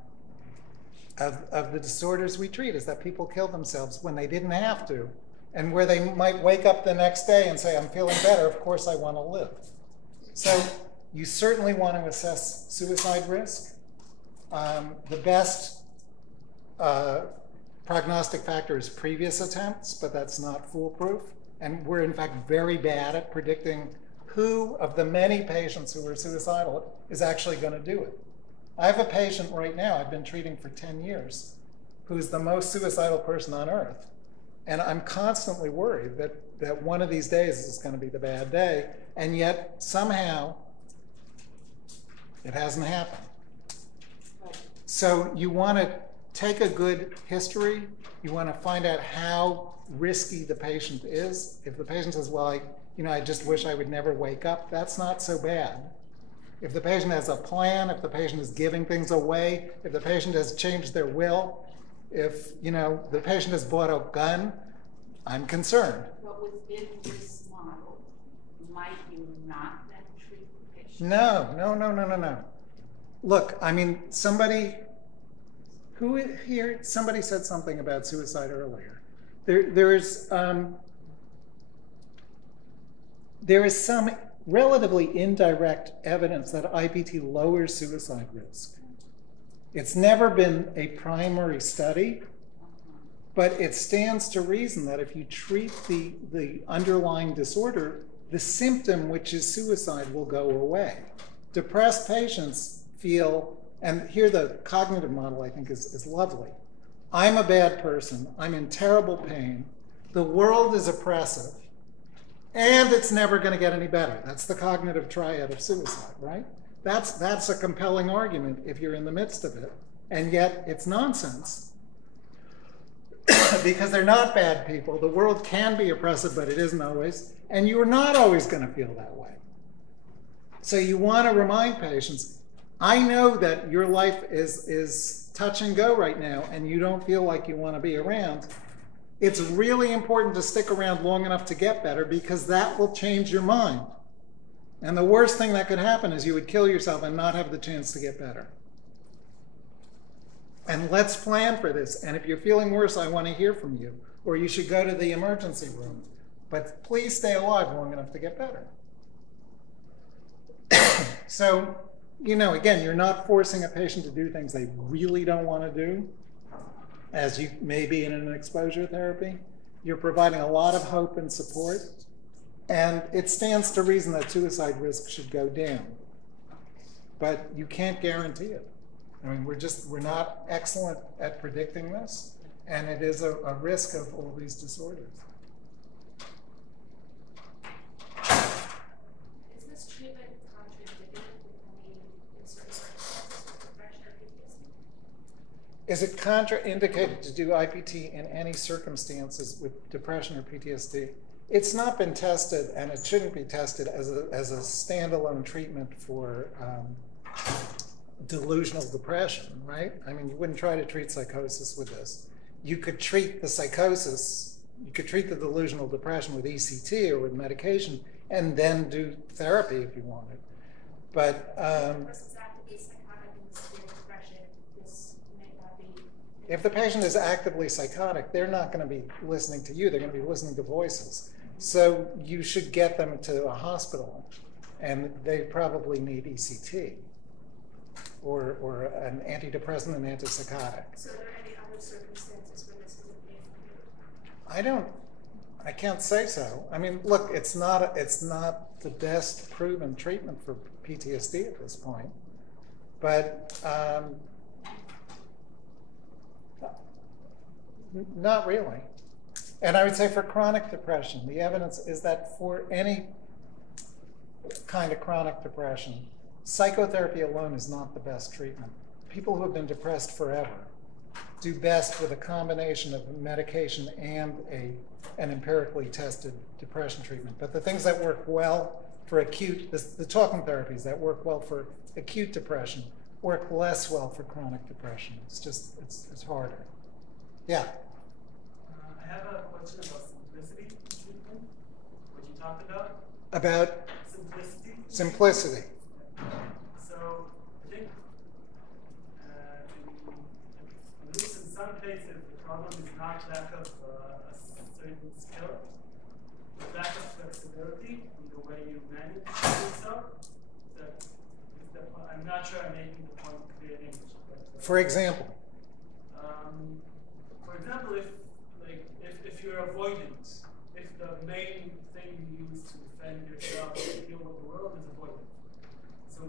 of the disorders we treat is that people kill themselves when they didn't have to, and where they might wake up the next day and say, I'm feeling better, of course I want to live. So you certainly want to assess suicide risk. The best prognostic factor is previous attempts, but that's not foolproof. And we're in fact very bad at predicting who of the many patients who are suicidal is actually going to do it. I have a patient right now I've been treating for 10 years who's the most suicidal person on earth. And I'm constantly worried that one of these days is going to be the bad day, and yet somehow it hasn't happened. So you want to take a good history. You want to find out how risky the patient is. If the patient says, well, I just wish I would never wake up, that's not so bad. If the patient has a plan, if the patient is giving things away, if the patient has changed their will, if the patient has bought a gun, I'm concerned. But within this model, might you not then treat the patient? No. Look, I mean, somebody said something about suicide earlier. There is some relatively indirect evidence that IPT lowers suicide risk. It's never been a primary study, but it stands to reason that if you treat the underlying disorder, the symptom, which is suicide, will go away. Depressed patients feel, and here the cognitive model I think is lovely. I'm a bad person, I'm in terrible pain, the world is oppressive, and it's never going to get any better. That's the cognitive triad of suicide, right? That's a compelling argument if you're in the midst of it, and yet it's nonsense because they're not bad people. The world can be oppressive, but it isn't always, and you're not always going to feel that way. So you want to remind patients, I know that your life is touch and go right now, and you don't feel like you want to be around. It's really important to stick around long enough to get better, because that will change your mind. And the worst thing that could happen is you would kill yourself and not have the chance to get better. And let's plan for this. And if you're feeling worse, I want to hear from you. Or you should go to the emergency room. But please stay alive long enough to get better. So, again, you're not forcing a patient to do things they really don't want to do, as you may be in an exposure therapy. You're providing a lot of hope and support. And it stands to reason that suicide risk should go down. But you can't guarantee it. I mean, we're not excellent at predicting this, and it is a risk of all these disorders. Is this treatment contraindicated in certain circumstances with depression or PTSD? Is it contraindicated to do IPT in any circumstances with depression or PTSD? It's not been tested, and it shouldn't be tested as a standalone treatment for delusional depression, right? I mean, you wouldn't try to treat psychosis with this. You could treat the psychosis, you could treat the delusional depression with ECT or with medication, and then do therapy if you wanted. But if the patient is actively psychotic, they're not going to be listening to you, they're going to be listening to voices. So you should get them to a hospital, and they probably need ECT or an antidepressant and antipsychotic. So are there any other circumstances where this isn't being used? I can't say so. I mean, look, it's not the best proven treatment for PTSD at this point, but not really. And I would say for chronic depression, the evidence is that for any kind of chronic depression, psychotherapy alone is not the best treatment. People who have been depressed forever do best with a combination of medication and an empirically tested depression treatment. But the things that work well for acute, the talking therapies that work well for acute depression work less well for chronic depression. It's just, it's harder. Yeah? I have a question about simplicity treatment, what you talked about. About? Simplicity. Simplicity. So I think at least in some cases the problem is not lack of a certain skill, but lack of flexibility in the way you manage yourself. I'm not sure I'm making the point clear in English. But, for example? For example,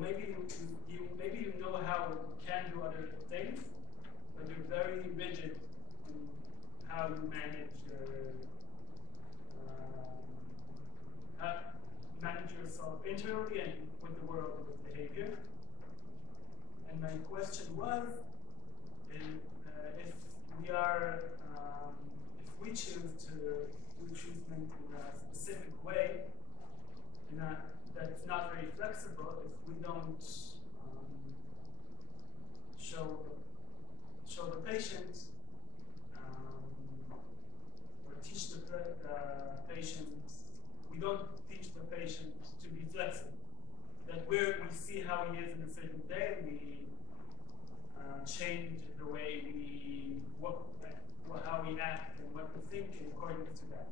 maybe you know how you can do other things, but you're very rigid in how you manage yourself internally and with the world, with behavior. And my question was, if we choose to do treatment in a specific way, that's not very flexible, if we don't show the patient or teach the patient, we don't teach the patient to be flexible. That we see how he is in a certain day, we change the way how we act and what we think in accordance to that.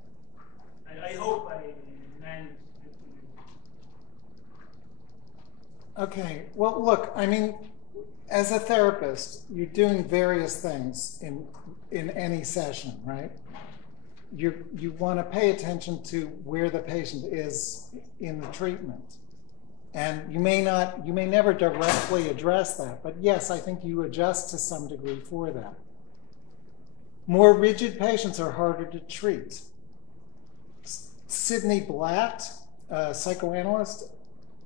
I hope I managed it to you. Okay, well, look, I mean, as a therapist, you're doing various things in any session, right? You want to pay attention to where the patient is in the treatment. And you may never directly address that, but yes, I think you adjust to some degree for that. More rigid patients are harder to treat. Sidney Blatt, a psychoanalyst,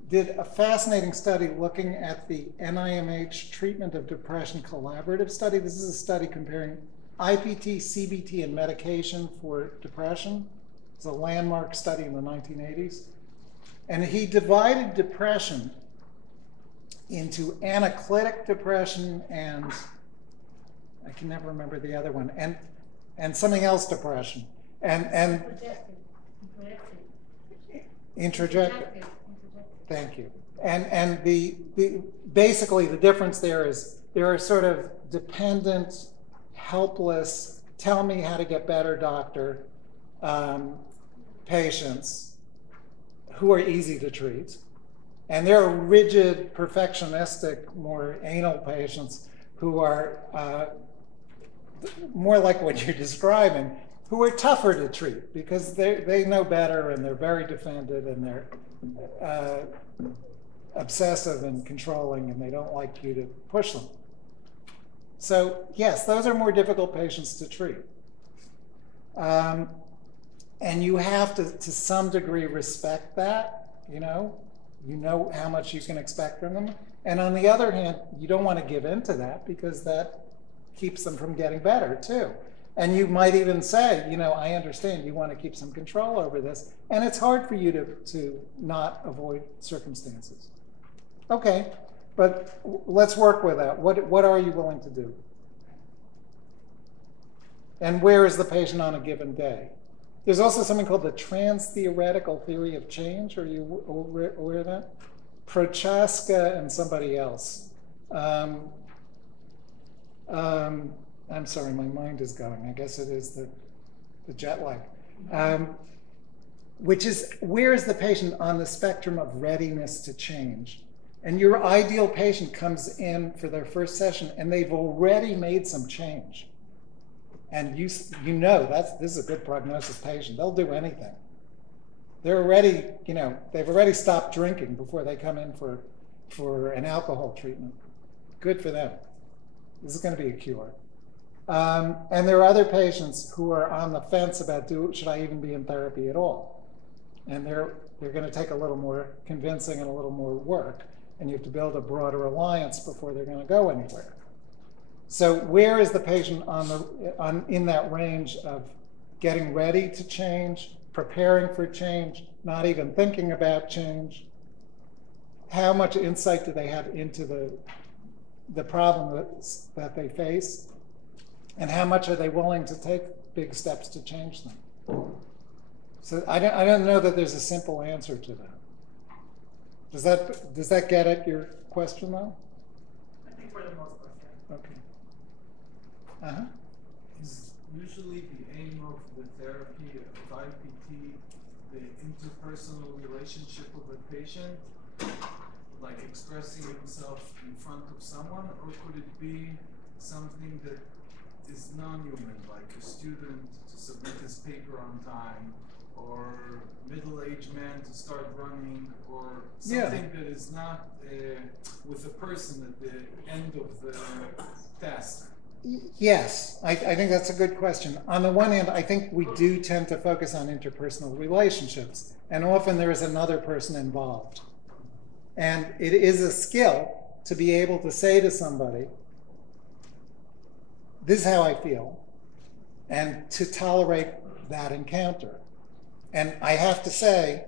did a fascinating study looking at the NIMH treatment of depression collaborative study. This is a study comparing IPT, CBT, and medication for depression. It's a landmark study in the 1980s. And he divided depression into anaclitic depression and I can never remember the other one, and something else depression. And introjective. Thank you. And basically the difference there is there are sort of dependent, helpless, tell me how to get better, doctor, patients who are easy to treat. And there are rigid, perfectionistic, more anal patients who are more like what you're describing, who are tougher to treat because they know better and they're very defended and they're obsessive and controlling and they don't like you to push them. So yes, those are more difficult patients to treat. And you have to some degree respect that, you know how much you can expect from them. And on the other hand, you don't want to give in to that because that keeps them from getting better too. And you might even say, I understand you want to keep some control over this, and it's hard for you to not avoid circumstances. Okay, but let's work with that. What are you willing to do? And where is the patient on a given day? There's also something called the trans-theoretical theory of change. Are you aware of that? Prochaska and somebody else. I'm sorry, my mind is going. I guess it is the jet lag. Which is, where is the patient on the spectrum of readiness to change? And your ideal patient comes in for their first session and they've already made some change. And this is a good prognosis patient. They'll do anything. They're already, they've already stopped drinking before they come in for an alcohol treatment. Good for them. This is going to be a cure. And there are other patients who are on the fence about should I even be in therapy at all? And they're going to take a little more convincing and a little more work. And you have to build a broader alliance before they're going to go anywhere. So where is the patient in that range of getting ready to change, preparing for change, not even thinking about change? How much insight do they have into the problem that they face? And how much are they willing to take big steps to change them? So I don't know that there's a simple answer to that. Does that get at your question though? I think for the most part, yeah. Okay. Is usually the aim of the therapy of IPT the interpersonal relationship with a patient, like expressing himself in front of someone, or could it be something that is non-human, like a student to submit his paper on time, or middle-aged man to start running, or Yeah. something that is not with a person at the end of the task? Yes, I think that's a good question. On the one hand, I think we do tend to focus on interpersonal relationships, and often there is another person involved. And it is a skill to be able to say to somebody, this is how I feel, and to tolerate that encounter. And I have to say,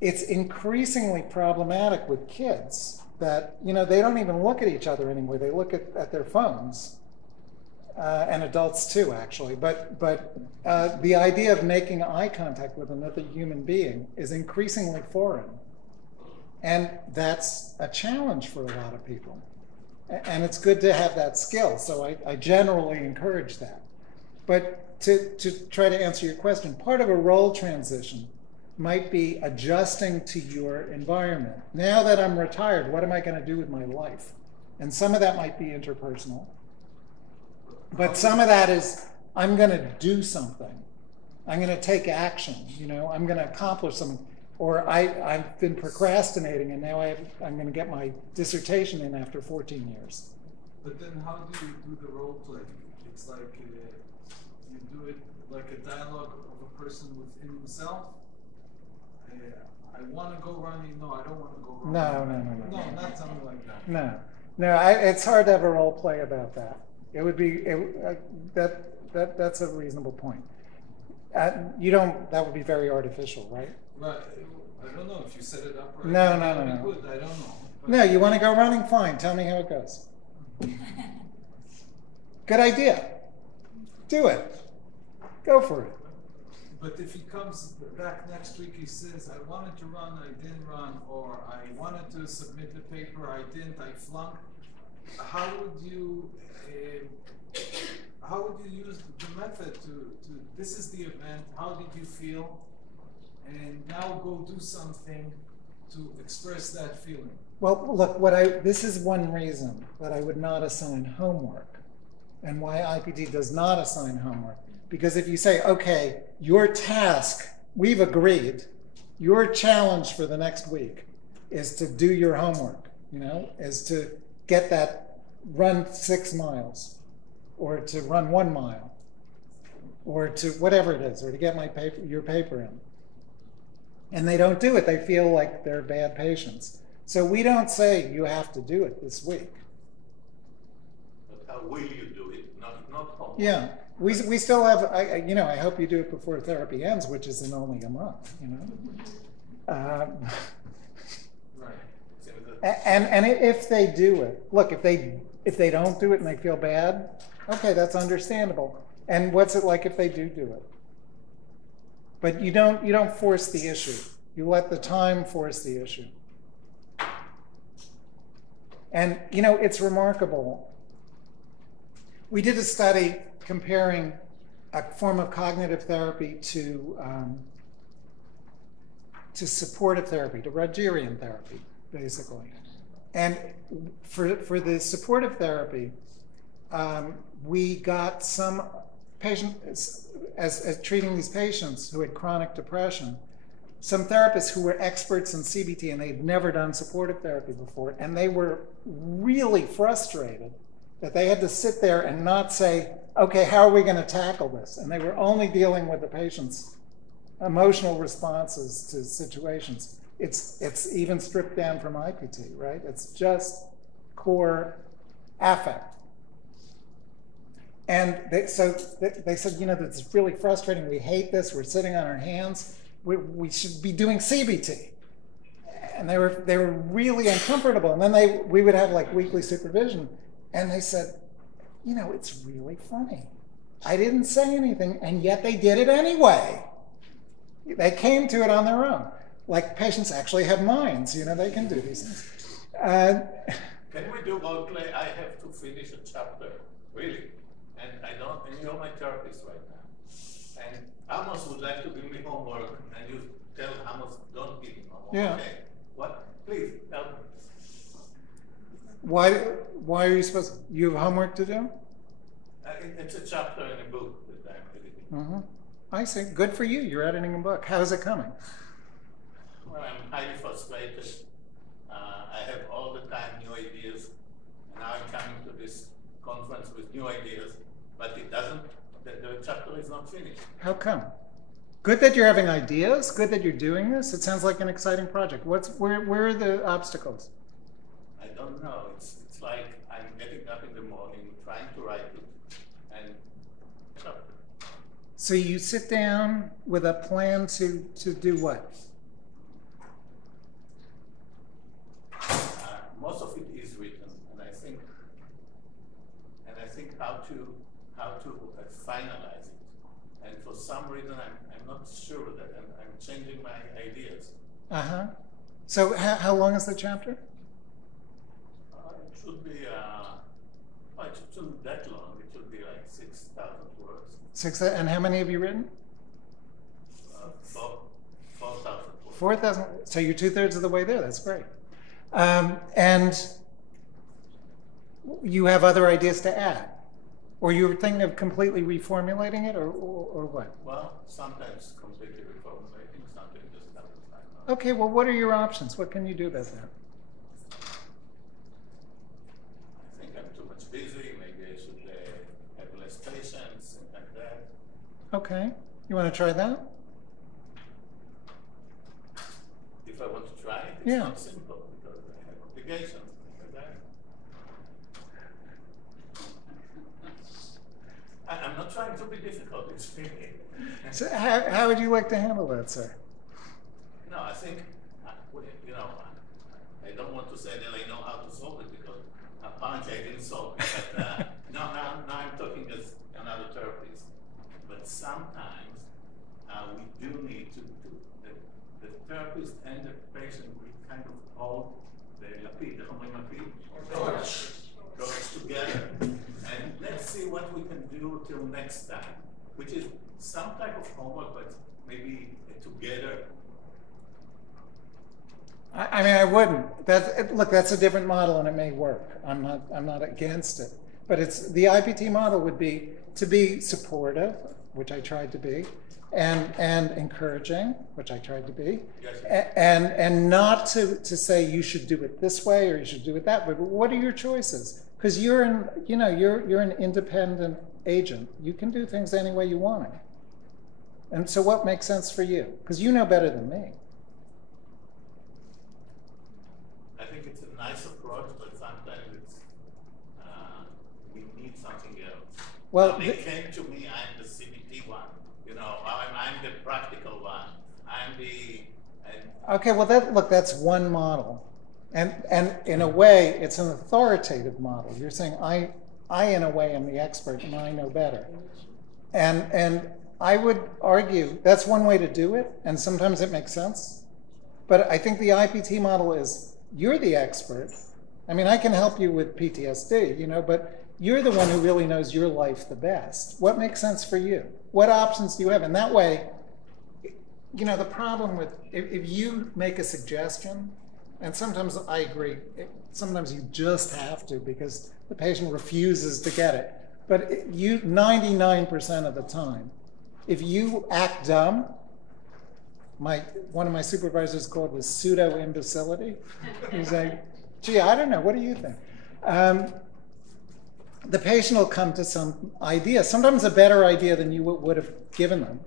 it's increasingly problematic with kids that, you know, they don't even look at each other anymore. They look at their phones, and adults too, actually. But the idea of making eye contact with another human being is increasingly foreign. And that's a challenge for a lot of people. And it's good to have that skill, so I generally encourage that. But to try to answer your question, part of a role transition might be adjusting to your environment. Now that I'm retired, what am I going to do with my life? And some of that might be interpersonal. But some of that is, I'm going to do something. I'm going to take action. You know, I'm going to accomplish something. Or I've been procrastinating, and now I'm going to get my dissertation in after 14 years. But then how do you do the role play? It's like you do it like a dialogue of a person within himself. I want to go running. No, I don't want to go running. No. No, not something like that. No. It's hard to have a role play about that. It would be that's a reasonable point. That would be very artificial, right? Right. I don't know if you set it up right. No. Good. I don't know. But No, you want to go running? Fine. Tell me how it goes. Good idea. Do it. Go for it. But if he comes back next week, he says, I wanted to run, I didn't run, or I wanted to submit the paper, I didn't, I flunked. How would you use the method to this is the event, how did you feel? And now go do something to express that feeling. Well, look, this is one reason that I would not assign homework, and why IPT does not assign homework. Because if you say, okay, your task, we've agreed, your challenge for the next week is to do your homework, you know, is to get that, run 6 miles, or to run 1 mile, or to whatever it is, or to get your paper in. And they don't do it. They feel like they're bad patients. So we don't say you have to do it this week. But how will you do it? Not homework. Yeah. We still have, I hope you do it before therapy ends, which is in only a month, you know. Right. And if they do it, look, if they don't do it and they feel bad, okay, that's understandable. And what's it like if they do it? But you don't force the issue. You let the time force the issue. And, you know, it's remarkable. We did a study comparing a form of cognitive therapy to supportive therapy, to Rogerian therapy, basically. And for the supportive therapy, we got some patients, as treating these patients who had chronic depression, some therapists who were experts in CBT and they'd never done supportive therapy before, and they were really frustrated that they had to sit there and not say, okay, how are we going to tackle this? And they were only dealing with the patient's emotional responses to situations. It's even stripped down from IPT, right? It's just core affect. And they said, you know, that's really frustrating. We hate this. We're sitting on our hands. We should be doing CBT. And they were really uncomfortable. And then we would have like weekly supervision. And they said, you know, it's really funny. I didn't say anything, and yet they did it anyway. They came to it on their own. Like patients actually have minds, you know, they can do these things. Can we do role play? I have to finish a chapter, really. And you're my therapist right now. And Amos would like to give me homework, and you tell Amos, don't give me homework. Yeah. Okay. What? Please, help me. Why are you supposed to? You have homework to do? It's a chapter in a book that I'm reading. Mm-hmm. I see. Good for you. You're editing a book. How is it coming? Well, I'm highly frustrated. I have all the time new ideas, and now I'm coming to this conference with new ideas, but it doesn't, the chapter is not finished. How come? Good that you're having ideas. Good that you're doing this. It sounds like an exciting project. Where are the obstacles? I don't know. It's like I'm getting up in the morning, trying to write it, and chapter. So you sit down with a plan to do what? Most of it is written, and I think how to finalize it. And for some reason, I'm not sure of that, and I'm changing my ideas. So how long is the chapter? It should be. It shouldn't be that long. It should be like 6,000 words. And how many have you written? 4,000 words. 4,000. So you're 2/3 of the way there. That's great. And you have other ideas to add, or you're thinking of completely reformulating it, or what? Well, sometimes completely reformulating, sometimes just have to find out. Okay. Well, what are your options? What can you do about that? I think I'm too much busy. Maybe I should have less patience and like that. Okay. You want to try that? If I want to try it, it's not simple because I have obligations like that. I'm not trying to be difficult. It's really. So how would you like to handle that, sir? No, I think I don't want to say that I know how to solve it because apparently I didn't solve it. But now I'm talking as another therapist. But sometimes we do need to the therapist and the patient we kind of hold the torch together, and let's see what we can do till next time, which is some type of homework, but maybe together. I mean, I wouldn't. Look, that's a different model, and it may work. I'm not against it, but it's the IPT model would be to be supportive, which I tried to be, and encouraging, which I tried to be, Yes. and not to say you should do it this way or you should do it that way. But what are your choices? Because you're an independent agent. You can do things any way you want to. And so, what makes sense for you? Because you know better than me. I think it's a nice approach, but sometimes it's we need something else. Well, they came to me. I'm the CBT one. I'm the practical one. Okay, well, that's one model, and in a way, it's an authoritative model. You're saying I in a way am the expert and I know better, and I would argue that's one way to do it, and sometimes it makes sense, but I think the IPT model is you're the expert. I mean, I can help you with PTSD, but you're the one who really knows your life the best. What makes sense for you? What options do you have? And that way, the problem with, if you make a suggestion, and sometimes I agree, sometimes you just have to because the patient refuses to get it. But 99% of the time, if you act dumb, one of my supervisors called this pseudo-imbecility. He's like, gee, I don't know, what do you think? The patient will come to some idea, sometimes a better idea than you would have given them.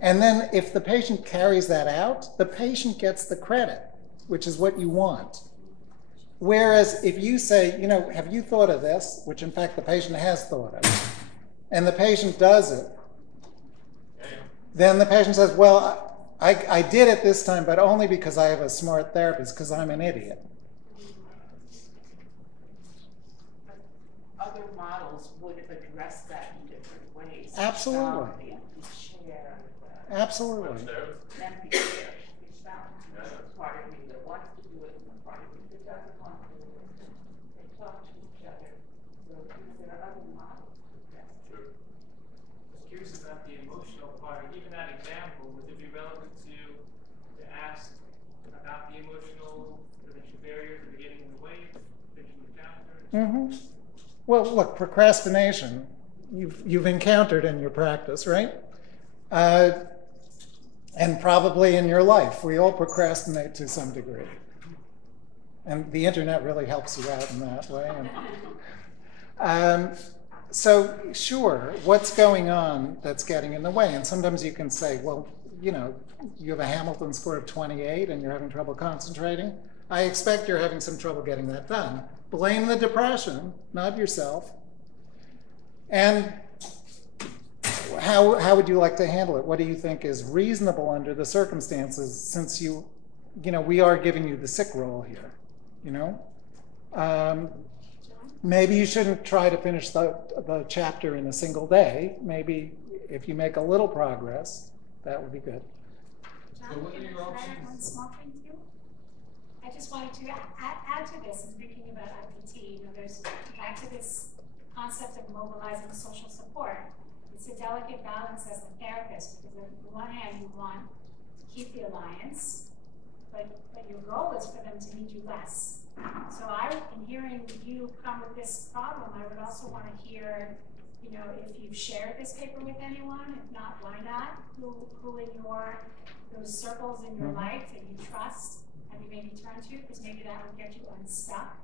And then if the patient carries that out, the patient gets the credit, which is what you want. Whereas if you say, have you thought of this, which in fact the patient has thought of, and the patient does it, then the patient says, well, I did it this time, but only because I have a smart therapist, because I'm an idiot. Other models would address that in different ways. Absolutely. The empty chair. Absolutely. An empty chair. Part of me that wants to do it and part of me that doesn't want to do it. They talk to each other. So there are other models. Sure. I was curious about the emotional part. Even that example, would it be relevant to ask about the emotional barriers that are getting in the way of finishing the chapter? Mm-hmm. Well, look, procrastination, you've encountered in your practice, right? And probably in your life. We all procrastinate to some degree. And the internet really helps you out in that way. So sure, what's going on that's getting in the way? And sometimes you can say, well, you know, you have a Hamilton score of 28 and you're having trouble concentrating. I expect you're having some trouble getting that done. Blame the depression, not yourself. And how would you like to handle it? What do you think is reasonable under the circumstances, since you know, we are giving you the sick role here, you know? Maybe you shouldn't try to finish the chapter in a single day. Maybe if you make a little progress, that would be good. John, can I add one small thing too? I just wanted to add to this, and thinking about IPT, you know, there's back to this concept of mobilizing social support. It's a delicate balance as a therapist, because on the one hand you want to keep the alliance, but your goal is for them to need you less. So in hearing you come with this problem, I would also want to hear, you know, if you've shared this paper with anyone. If not, why not? Who in those circles in your life that you trust and you maybe turn to, because maybe that would get you unstuck.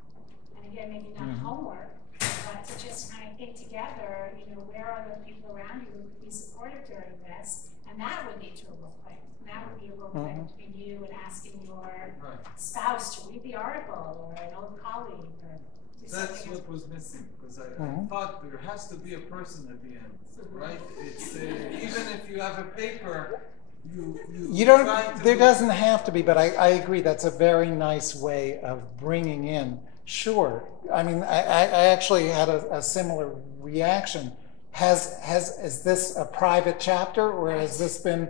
And again, maybe not homework, but to just kind of think together, you know, where are the people around you who could be supportive during this? And that would lead to a role play. And that would be a role play between you and asking your spouse to read the article, or an old colleague, or do That's something what was missing, because I thought there has to be a person at the end, right? It's even if you have a paper, you don't. There doesn't have to be, but I agree. That's a very nice way of bringing in. Sure. I mean, I actually had a similar reaction. Is this a private chapter, or has this been,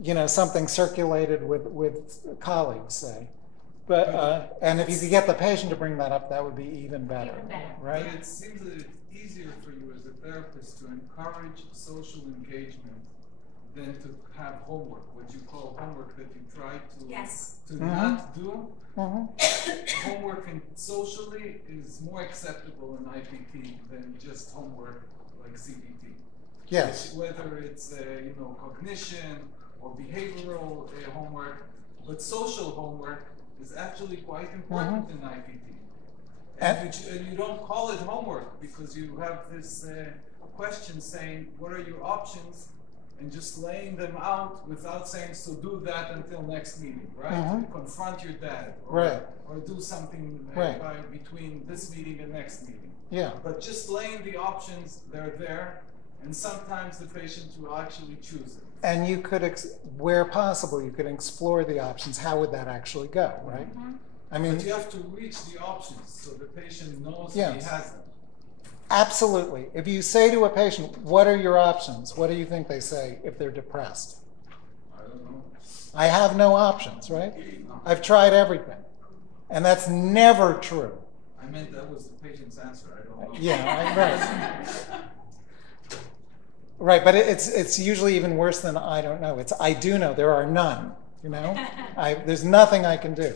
you know, something circulated with colleagues, say? But and if you could get the patient to bring that up, that would be even better, right? But it seems that it's easier for you as a therapist to encourage social engagement than to have homework, what you call homework that you try to not do. Homework and socially is more acceptable in IPT than just homework like CBT. Yes. Whether it's you know, cognition or behavioral homework, but social homework is actually quite important in IPT. And you don't call it homework because you have this question saying, what are your options? And just laying them out without saying, so do that until next meeting, right? Confront your dad, or do something between this meeting and next meeting. Yeah. But just laying the options, they're there, and sometimes the patient will actually choose it. And you could, where possible, you could explore the options. How would that actually go, right? I mean, but you have to reach the options so the patient knows that he has them. Absolutely. If you say to a patient, what are your options? What do you think they say if they're depressed? I don't know. I have no options, right? I've tried everything. And that's never true. I meant that was the patient's answer. I don't know. Yeah, right. Right, but it's usually even worse than I don't know. It's I do know. There are none, you know? There's nothing I can do,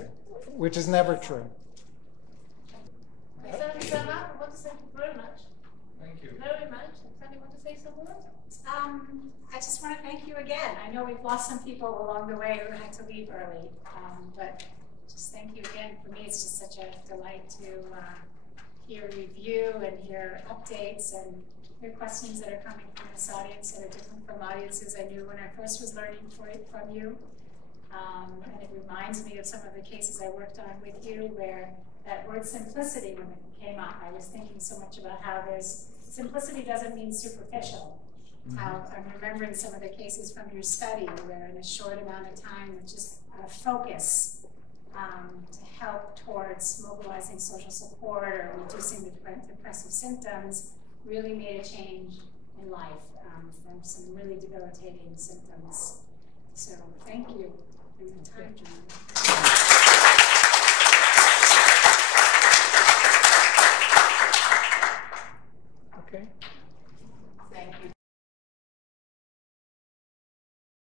which is never true. Thank you very much. Thank you. Very much. Anybody want to say some words? I just want to thank you again. I know we've lost some people along the way who had to leave early, but just thank you again. For me, it's just such a delight to hear review and hear updates and hear questions that are coming from this audience that are different from audiences I knew when I first was learning from you. And it reminds me of some of the cases I worked on with you where that word simplicity, when it came up, I was thinking so much about how simplicity doesn't mean superficial. How I'm remembering some of the cases from your study where in a short amount of time with just a focus to help towards mobilizing social support or reducing the depressive symptoms really made a change in life from some really debilitating symptoms. So thank you for your time, John.